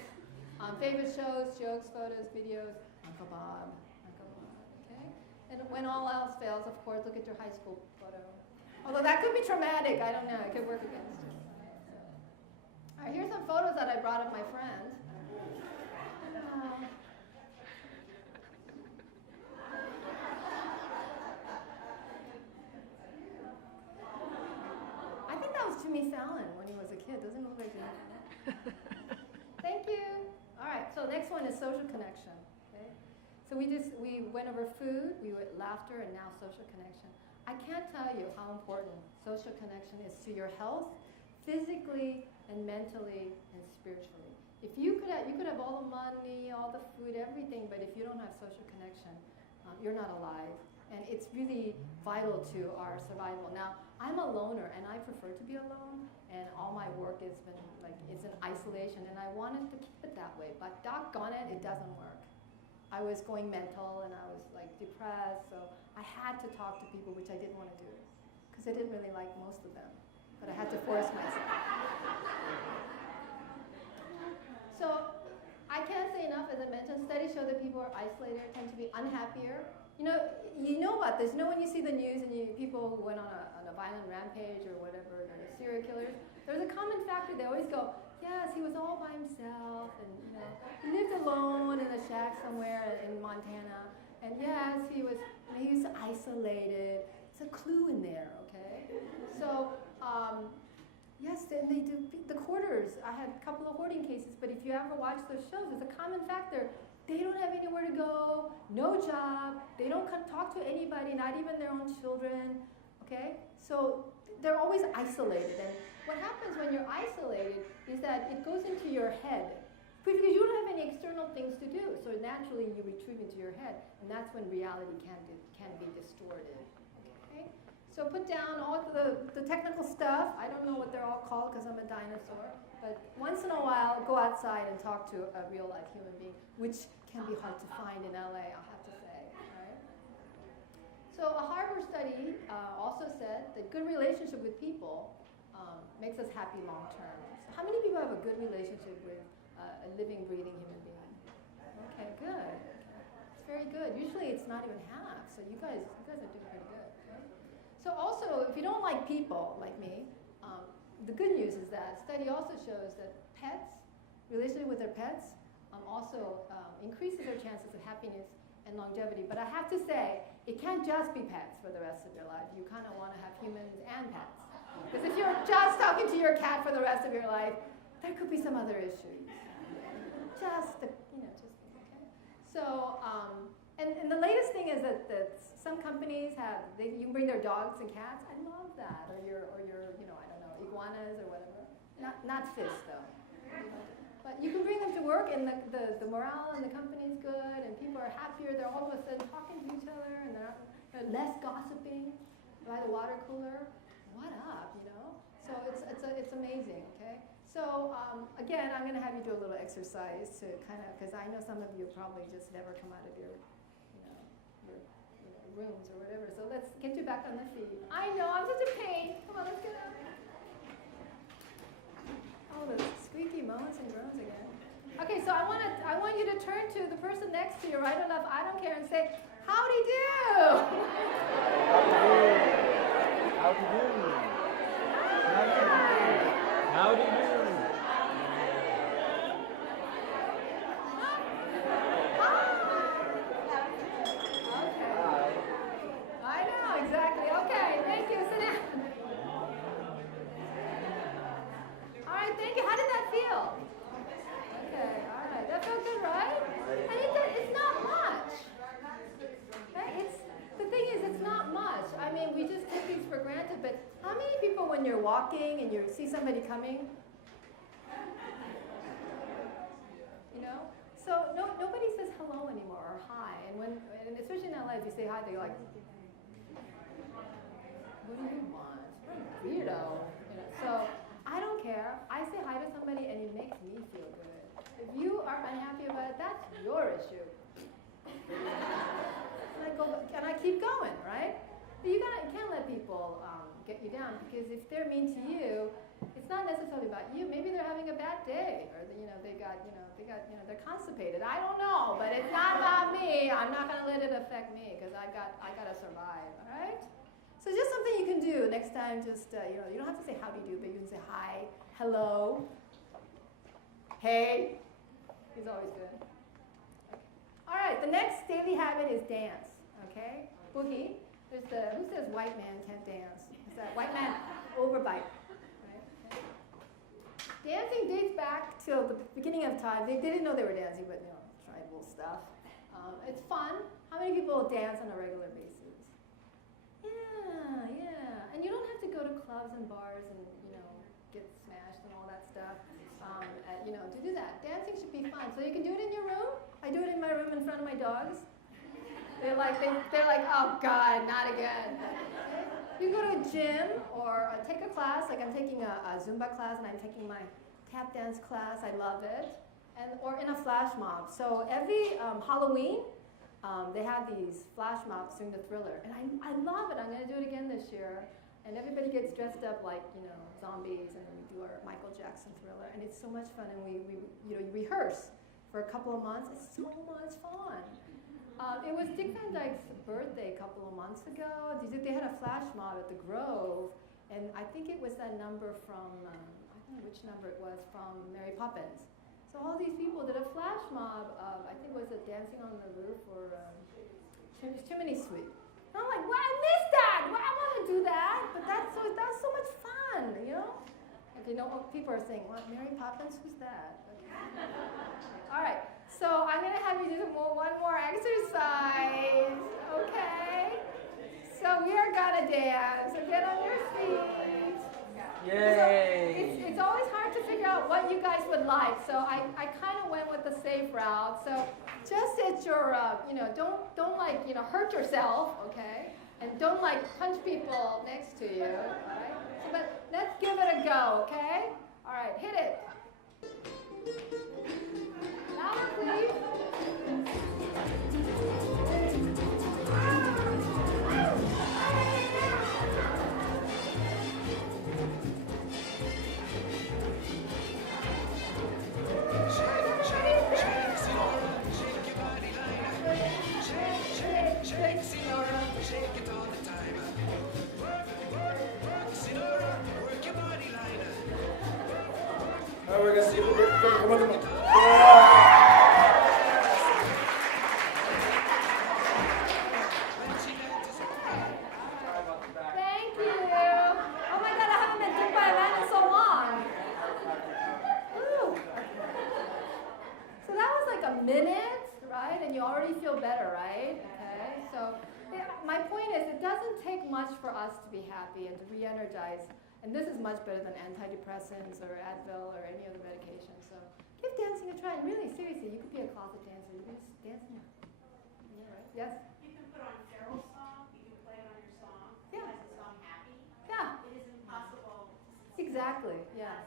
Favorite shows, jokes, photos, videos, Uncle Bob, okay? And when all else fails, of course, look at your high school photo. Although that could be traumatic, I don't know, it could work against you. All right, here's some photos that I brought of my friends. I think that was Jimmy Fallon when he was a kid. Doesn't it look like Jimmy Fallon? Thank you. All right, so next one is social connection. Okay? So we went over food, we went laughter, and now social connection. I can't tell you how important social connection is to your health, physically and mentally and spiritually. If you could have all the money, all the food, everything, but if you don't have social connection, you're not alive. And it's really vital to our survival. Now, I'm a loner, and I prefer to be alone, and all my work has been it's in isolation, and I wanted to keep it that way, but doggone it, it doesn't work. I was going mental, and I was depressed, so I had to talk to people, which I didn't want to do, because I didn't really like most of them, but I had to force myself. So I can't say enough, as I mentioned, studies show that people who are isolated tend to be unhappier. You know about this. When you see the news and people who went on a violent rampage or whatever, serial killers, there's a common factor. They always go, yes, he was all by himself, and he lived alone in a shack somewhere in Montana, and yes, he was isolated. It's a clue in there, okay? So, yes, then they do the hoarders. I had a couple of hoarding cases, but if you ever watch those shows, it's a common factor. They don't have anywhere to go, no job, they don't talk to anybody, not even their own children, okay? So they're always isolated, and what happens when you're isolated is that it goes into your head, because you don't have any external things to do, so naturally you retreat into your head, and that's when reality can be distorted, okay? So put down all the technical stuff. I don't know what they're all called because I'm a dinosaur, but once in a while, go outside and talk to a real-life human being, which can be hard to find in LA, I'll have to say. Right? So a Harvard study also said that good relationship with people makes us happy long term. So how many people have a good relationship with a living, breathing human being? Okay, good. It's very good. Usually it's not even half, so you guys are doing pretty good. Okay? So also, if you don't like people, like me, the good news is that study also shows that relationship with their pets, also increases their chances of happiness and longevity. But I have to say, it can't just be pets for the rest of your life. You kind of want to have humans and pets. Because if you're just talking to your cat for the rest of your life, there could be some other issues. just okay. So, and the latest thing is that some companies you can bring their dogs and cats. I love that. Or your I don't know, iguanas or whatever. Not fish though. But you can bring them to work, and the morale in the company is good, and people are happier. They're all of a sudden talking to each other, and they're less gossiping by the water cooler. What up, So it's amazing, okay? So again, I'm going to have you do a little exercise to because I know some of you probably just never come out of your rooms or whatever. So let's get you back on the feet. I know, I'm such a pain. Come on, let's get up. Oh, the squeaky moans and groans again. Okay, so I want you to turn to the person next to you, right or left, I don't care, and say, howdy do. Howdy do. Howdy do. running and you see somebody coming. You know? So nobody says hello anymore or hi. And especially in LA, if you say hi, they're like, what do you want? You're a weirdo. You know? So I don't care. I say hi to somebody and it makes me feel good. If you are unhappy about it, that's your issue. And I keep going, right? But you can't let people get you down, because if they're mean to you, it's not necessarily about you. Maybe they're having a bad day, or they're constipated. I don't know, but it's not about me. I'm not gonna let it affect me, because I gotta survive. All right? So just something you can do next time. Just you don't have to say how do you do, but you can say hi, hello, hey. It's always good. All right, the next daily habit is dance. Okay, boogie. Who says white man can't dance? It's that white man overbite. Right? Okay. Dancing dates back to the beginning of time. They didn't know they were dancing, but tribal stuff. It's fun. How many people dance on a regular basis? Yeah. And you don't have to go to clubs and bars and get smashed and all that stuff. To do that, dancing should be fun. So you can do it in your room. I do it in my room in front of my dogs. They're like, oh God, not again. You go to a gym or take a class, like I'm taking a Zumba class and I'm taking my tap dance class. I love it. Or in a flash mob. So every Halloween, they have these flash mobs doing the Thriller. And I love it. I'm going to do it again this year. And everybody gets dressed up like, zombies, and then we do our Michael Jackson Thriller. And it's so much fun. And we rehearse for a couple of months. It's so much fun. It was Dick Van Dyke's birthday a couple of months ago. They had a flash mob at the Grove, and I think it was that number from, I don't know which number it was, from Mary Poppins. So all these people did a flash mob of, I think it was a Dancing on the Roof or Chimney Sweep. And I'm like, well, I missed that! Well, I want to do that! But that's so much fun, And people are saying, what, Mary Poppins? Who's that? Okay. All right. So I'm going to have you do one more exercise, okay? So we are going to dance. So get on your feet. Yay! So it's always hard to figure out what you guys would like. So I kind of went with the safe route. So just at your, don't hurt yourself, okay? And don't punch people next to you, all right? So, but let's give it a go, okay? All right, hit it. Louder, please. Now we're gonna see if come on. Thank you. Oh my God, I haven't been hit by a man in so long. Ooh. So that was like a minute, right? And you already feel better, right? Okay. So my point is, it doesn't take much for us to be happy and to re-energize. And this is much better than antidepressants or Advil or any other medication. So give dancing a try. And really, seriously, you could be a closet dancer. You can just dance now. Yeah, right? Yes? You can put on Carol's song. You can play it on your song. Yeah. As a song happy. Yeah. It is impossible. Exactly. Yeah.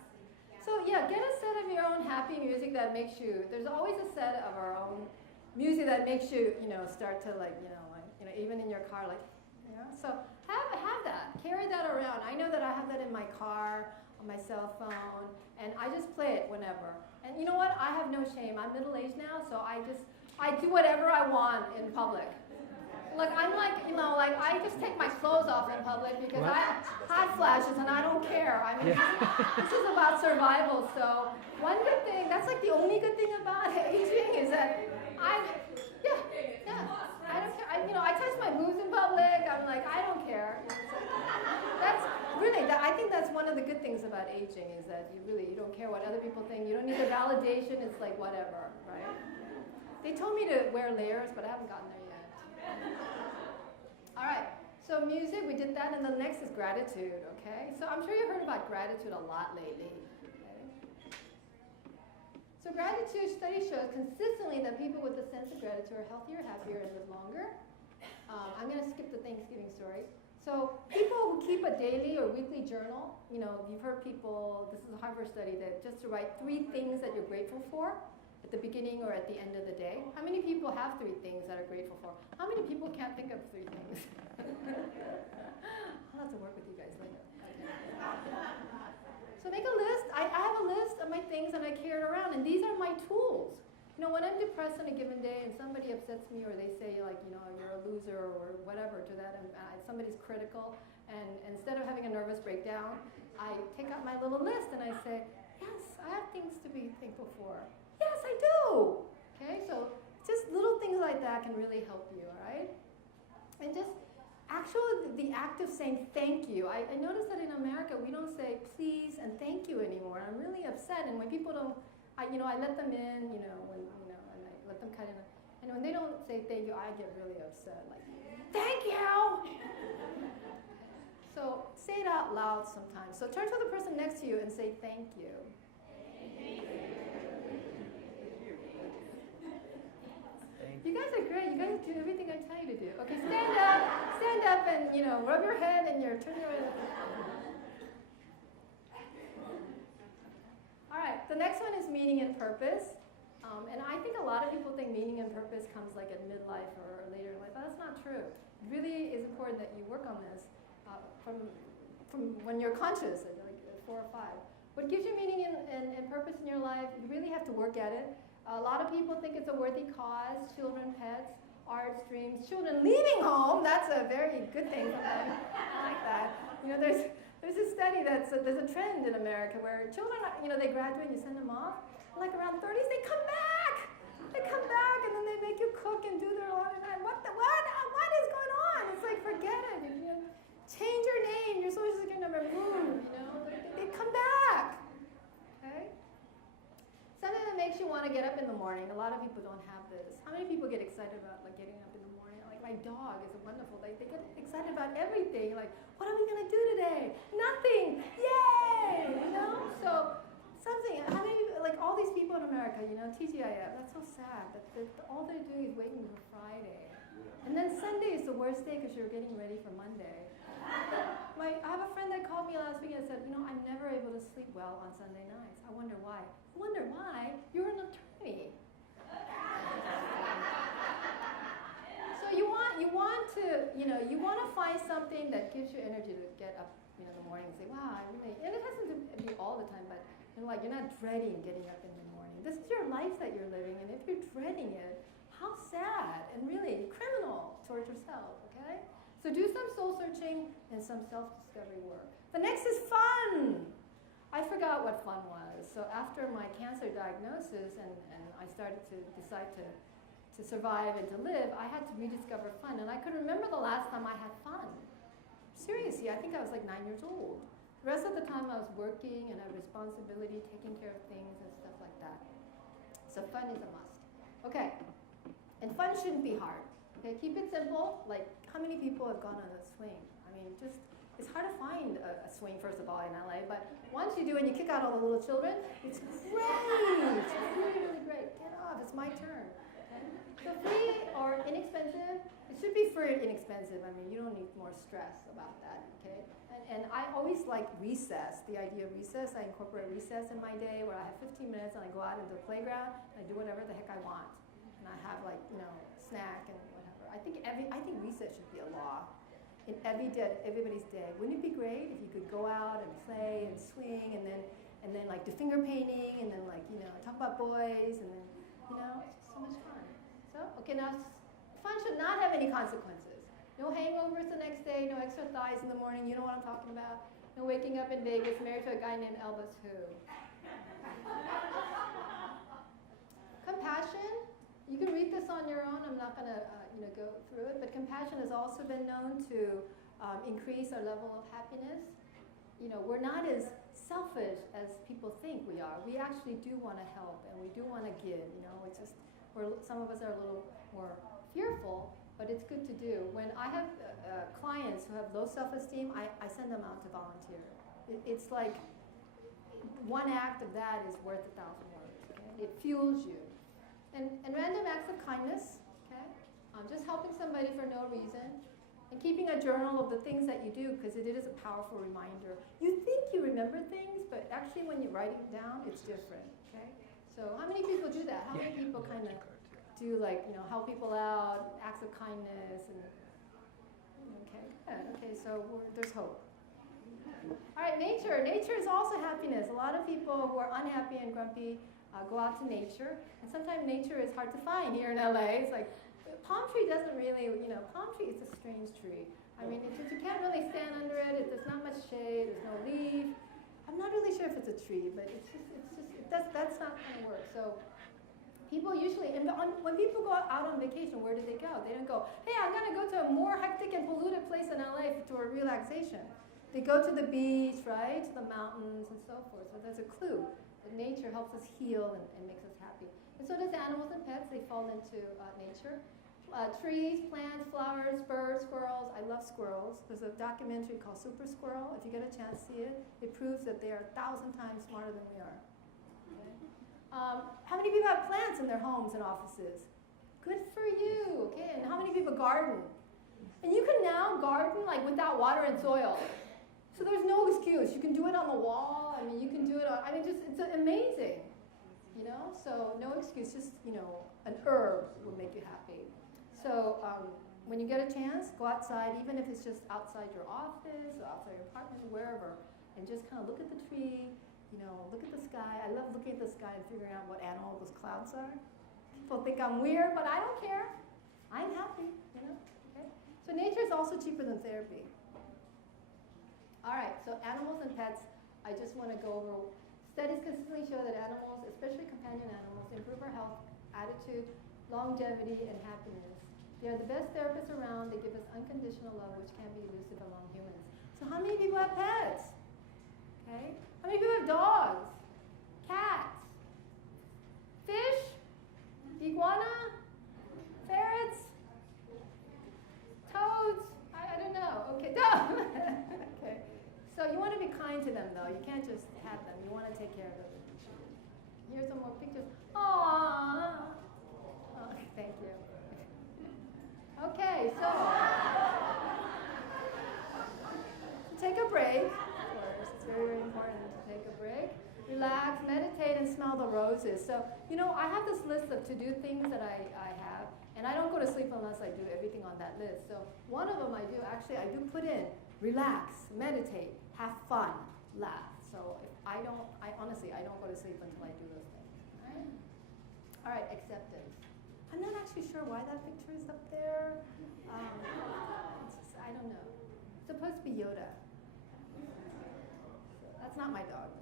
So yeah, get a set of your own happy music that makes you. There's always a set of our own music that makes you, start to even in your car, So have that. Carry that around. I know that I have that in my car, on my cell phone, and I just play it whenever. And you know what? I have no shame. I'm middle-aged now, so I do whatever I want in public. I just take my clothes off in public because I have hot flashes and I don't care. I mean, this is about survival. So one good thing, that's like the only good thing about aging is that I don't care. I touch my boobs in public. I'm like, I don't care. That's really, I think that's one of the good things about aging is that you don't care what other people think. You don't need the validation. It's like whatever, right? They told me to wear layers, but I haven't gotten there yet. All right. So music, we did that, and the next is gratitude, okay? So I'm sure you heard about gratitude a lot lately. Okay? So gratitude study shows consistently that people with a sense of gratitude are healthier, happier, and live longer. I'm going to skip the Thanksgiving story. So people who keep a daily or weekly journal, you've heard people, this is a Harvard study, that just to write 3 things that you're grateful for at the beginning or at the end of the day. How many people have 3 things that are grateful for? How many people can't think of 3 things? I'll have to work with you guys later. So make a list. I have a list of my things and I carry it around, and these are my tools. When I'm depressed on a given day and somebody upsets me or they say you're a loser or whatever to that, and somebody's critical, and instead of having a nervous breakdown, I take out my little list and I say, yes, I have things to be thankful for. Yes, I do. Okay, so just little things like that can really help you, all right? And just actually the act of saying thank you. I noticed that in America we don't say please and thank you anymore. I'm really upset, and when people don't, I let them in, and I let them cut in. And when they don't say thank you, I get really upset. Like, thank you! So say it out loud sometimes. So turn to the person next to you and say thank you. You guys are great. You guys do everything I tell you to do. Okay, stand up and, rub your head and turn your head up. All right, the next one is meaning and purpose. And I think a lot of people think meaning and purpose comes like at midlife or later in life. That's not true. It really is important that you work on this from when you're conscious, at 4 or 5. What gives you meaning and purpose in your life, you really have to work at it. A lot of people think it's a worthy cause, children, pets, arts, dreams, children leaving home. That's a very good thing for them. I like that. There's a study there's a trend in America where children, they graduate and you send them off. Like around 30s, they come back. They come back and then they make you cook and do their laundry. What is going on? It's like, forget it. Change your name, your social security number, move. They come back. Okay. Something that makes you want to get up in the morning. A lot of people don't have this. How many people get excited about getting up in the morning? Like my dog is wonderful. They get excited about everything. Like, what are we gonna do today? Nothing. Yay! So something. How many all these people in America? TGIF. That's so sad. That all they're doing is waiting for Friday, and then Sunday is the worst day because you're getting ready for Monday. I have a friend that called me last week and said, I'm never able to sleep well on Sunday nights. I wonder why. You're an attorney. So you want to find something that gives you energy to get up, in the morning and say, wow, I really. And it doesn't have to be all the time, but you're not dreading getting up in the morning. This is your life that you're living, and if you're dreading it, how sad and really criminal towards yourself. Okay. So do some soul searching and some self-discovery work. The next is fun. I forgot what fun was. So after my cancer diagnosis and I started to decide to survive and to live, I had to rediscover fun. And I could remember the last time I had fun. Seriously, I think I was like 9 years old. The rest of the time I was working and had responsibility, taking care of things and stuff like that. So fun is a must. Okay. And fun shouldn't be hard. Okay, keep it simple. Like, how many people have gone on a swing? I mean, it's hard to find a swing, first of all, in LA, but once you do and you kick out all the little children, it's great. It's really, really great. Get off, it's my turn. Okay? So free or inexpensive, it should be free or inexpensive. I mean, you don't need more stress about that, okay? And I always like recess, the idea of recess. I incorporate recess in my day where I have 15 minutes and I go out into the playground and I do whatever the heck I want. And I have snack and whatever. I think recess should be a law in everybody's day. Wouldn't it be great if you could go out and play and swing and then do finger painting and then talk about boys and then it's just so much fun. So okay, now fun should not have any consequences. No hangovers the next day. No extra thighs in the morning. You know what I'm talking about. No waking up in Vegas married to a guy named Elvis who. Compassion. You can read this on your own. I'm not going to go through it, but compassion has also been known to increase our level of happiness. We're not as selfish as people think we are. We actually do want to help and we do want to give. It's just some of us are a little more fearful but it's good to do. When I have clients who have low self-esteem, I send them out to volunteer. It's like one act of that is worth 1,000 words. Okay? It fuels you. And random acts of kindness, okay? Just helping somebody for no reason. And keeping a journal of the things that you do, because it is a powerful reminder. You think you remember things, but actually when you write it down, it's different, okay? So how many people do that? How many people kind of do, like, help people out, acts of kindness, and okay, good. Okay, so there's hope. All right, nature. Nature is also happiness. A lot of people who are unhappy and grumpy go out to nature, and sometimes nature is hard to find here in LA. It's like, palm tree doesn't really, palm tree is a strange tree. I mean, you can't really stand under it. There's not much shade. There's no leaf. I'm not really sure if it's a tree, but that's not going to work. So people usually, when people go out on vacation, where do they go? They don't go, hey, I'm going to go to a more hectic and polluted place in LA for relaxation. They go to the beach, right, to the mountains and so forth. So that's a clue that nature helps us heal and makes us happy. And so does animals and pets. They fall into nature. Trees, plants, flowers, birds, squirrels. I love squirrels. There's a documentary called Super Squirrel. If you get a chance to see it, it proves that they are 1,000 times smarter than we are. Okay? How many people have plants in their homes and offices? Good for you. Okay, and how many people garden? And you can now garden like without water and soil. So there's no excuse. You can do it on the wall. I mean, you can do it on. It's amazing. So no excuse. Just an herb will make you happy. So when you get a chance, go outside, even if it's just outside your office or outside your apartment, wherever, and just kind of look at the tree, look at the sky. I love looking at the sky and figuring out what animal those clouds are. People think I'm weird, but I don't care. I'm happy, Okay? So nature is also cheaper than therapy. All right, so animals and pets, I just want to go over. Studies consistently show that animals, especially companion animals, improve our health, attitude, longevity, and happiness. They are the best therapists around. They give us unconditional love, which can be elusive among humans. So how many people have pets? Okay. How many people have dogs? Cats? Fish? Iguana? Ferrets? Toads? I don't know. Okay. Okay. So you want to be kind to them, though. You can't just have them. You want to take care of them. Here's some more pictures. Aww. Oh, thank you. Okay, so take a break. Of course, it's very, very important to take a break. Relax, meditate, and smell the roses. So, I have this list of to-do things that I have, and I don't go to sleep unless I do everything on that list. So one of them I do put in, relax, meditate, have fun, laugh. So if I honestly, I don't go to sleep until I do those things. All right, acceptance. I'm not actually sure why that picture is up there. I don't know. It's supposed to be Yoda. So that's not my dog, though.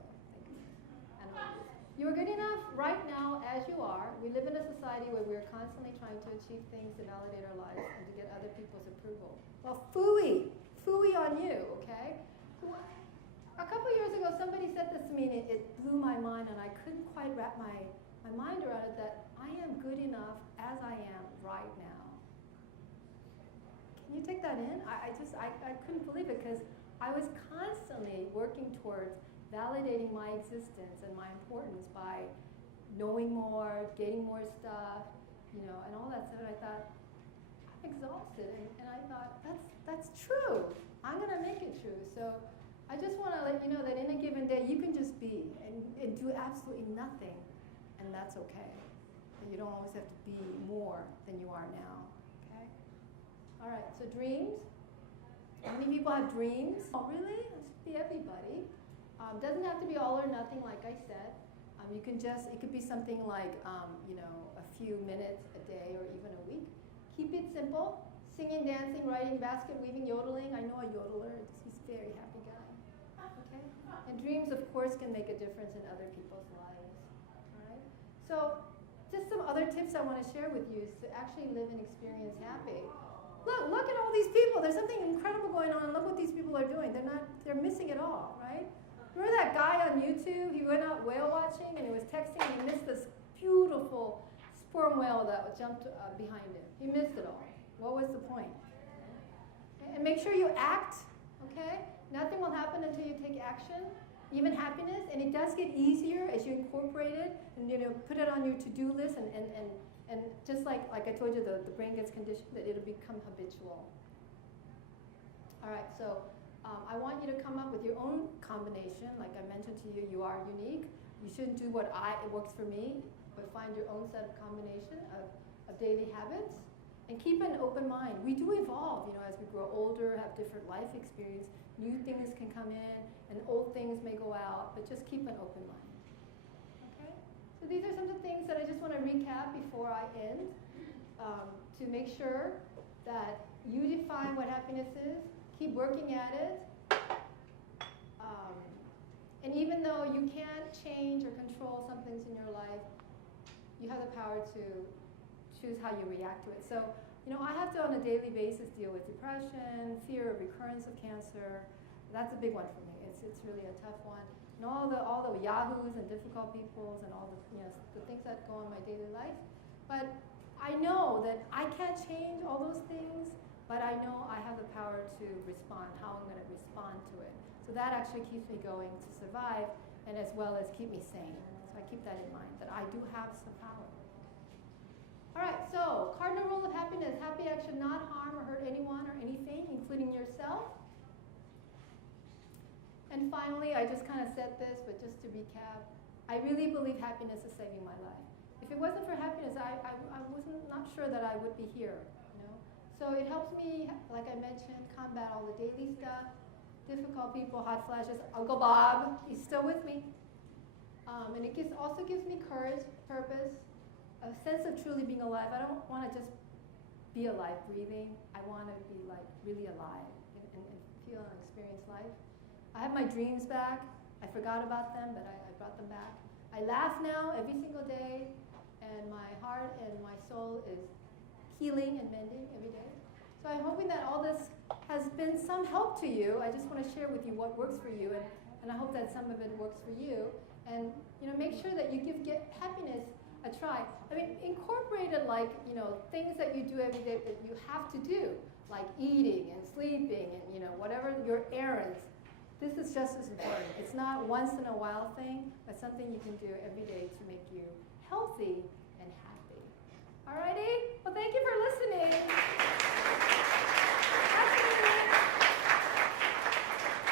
You are good enough right now as you are. We live in a society where we are constantly trying to achieve things to validate our lives and to get other people's approval. Well, phooey on you, okay? A couple years ago, somebody said this to me, and it blew my mind, and I couldn't quite wrap my mind around it, that I am good enough as I am right now. Can you take that in? I couldn't believe it, because I was constantly working towards validating my existence and my importance by knowing more, getting more stuff, and all that stuff. I thought, I'm exhausted, and I thought, that's true. I'm going to make it true. So I just want to let you know that in a given day, you can just be and do absolutely nothing, and that's okay. You don't always have to be more than you are now, okay? All right, so dreams. How many people have dreams? Oh, really? It should be everybody. Doesn't have to be all or nothing, like I said. It could be something like, a few minutes a day or even a week. Keep it simple. Singing, dancing, writing, basket weaving, yodeling. I know a yodeler. He's a very happy guy. Okay? And dreams, of course, can make a difference in other people's lives. All right? So just some other tips I want to share with you is to actually live and experience happy. Look at all these people. There's something incredible going on. Look what these people are doing. They're missing it all, right? Remember that guy on YouTube? He went out whale watching and he was texting and he missed this beautiful sperm whale that jumped behind him. He missed it all. What was the point? Okay? And make sure you act, okay? Nothing will happen until you take action, even happiness, and it does get easier as you incorporate it and put it on your to-do list and just like I told you, the brain gets conditioned that it'll become habitual. All right, so I want you to come up with your own combination. Like I mentioned to you, you are unique. You shouldn't do what it works for me, but find your own set of combination of daily habits. And keep an open mind. We do evolve, as we grow older, have different life experience. New things can come in, and old things may go out, but just keep an open mind. Okay? So these are some of the things that I just want to recap before I end, to make sure that you define what happiness is, keep working at it, and even though you can't change or control some things in your life, you have the power to choose how you react to it. So, I have to on a daily basis deal with depression, fear of recurrence of cancer. That's a big one for me. It's really a tough one. And all the yahoos and difficult peoples and all the things that go on in my daily life. But I know that I can't change all those things, but I know I have the power to respond, how I'm going to respond to it. So that actually keeps me going to survive, and as well as keep me sane. So I keep that in mind, that I do have some power. All right, so cardinal rule of happiness. Happy act should not harm or hurt anyone or anything, including yourself. And finally, I just kind of said this, but just to recap, I really believe happiness is saving my life. If it wasn't for happiness, I wasn't not sure that I would be here. So it helps me, like I mentioned, combat all the daily stuff, difficult people, hot flashes. Uncle Bob, he's still with me. And it also gives me courage, purpose, a sense of truly being alive. I don't want to just be alive, breathing. I want to be like really alive and feel and experience life. I have my dreams back. I forgot about them, but I brought them back. I laugh now every single day, and my heart and my soul is healing and mending every day. So I'm hoping that all this has been some help to you. I just want to share with you what works for you, and I hope that some of it works for you. And make sure that you give happiness a try. I mean, incorporate it like things that you do every day that you have to do, like eating and sleeping and whatever your errands. This is just as important. It's not once in a while thing, but something you can do every day to make you healthy and happy. Alrighty? Well, thank you for listening.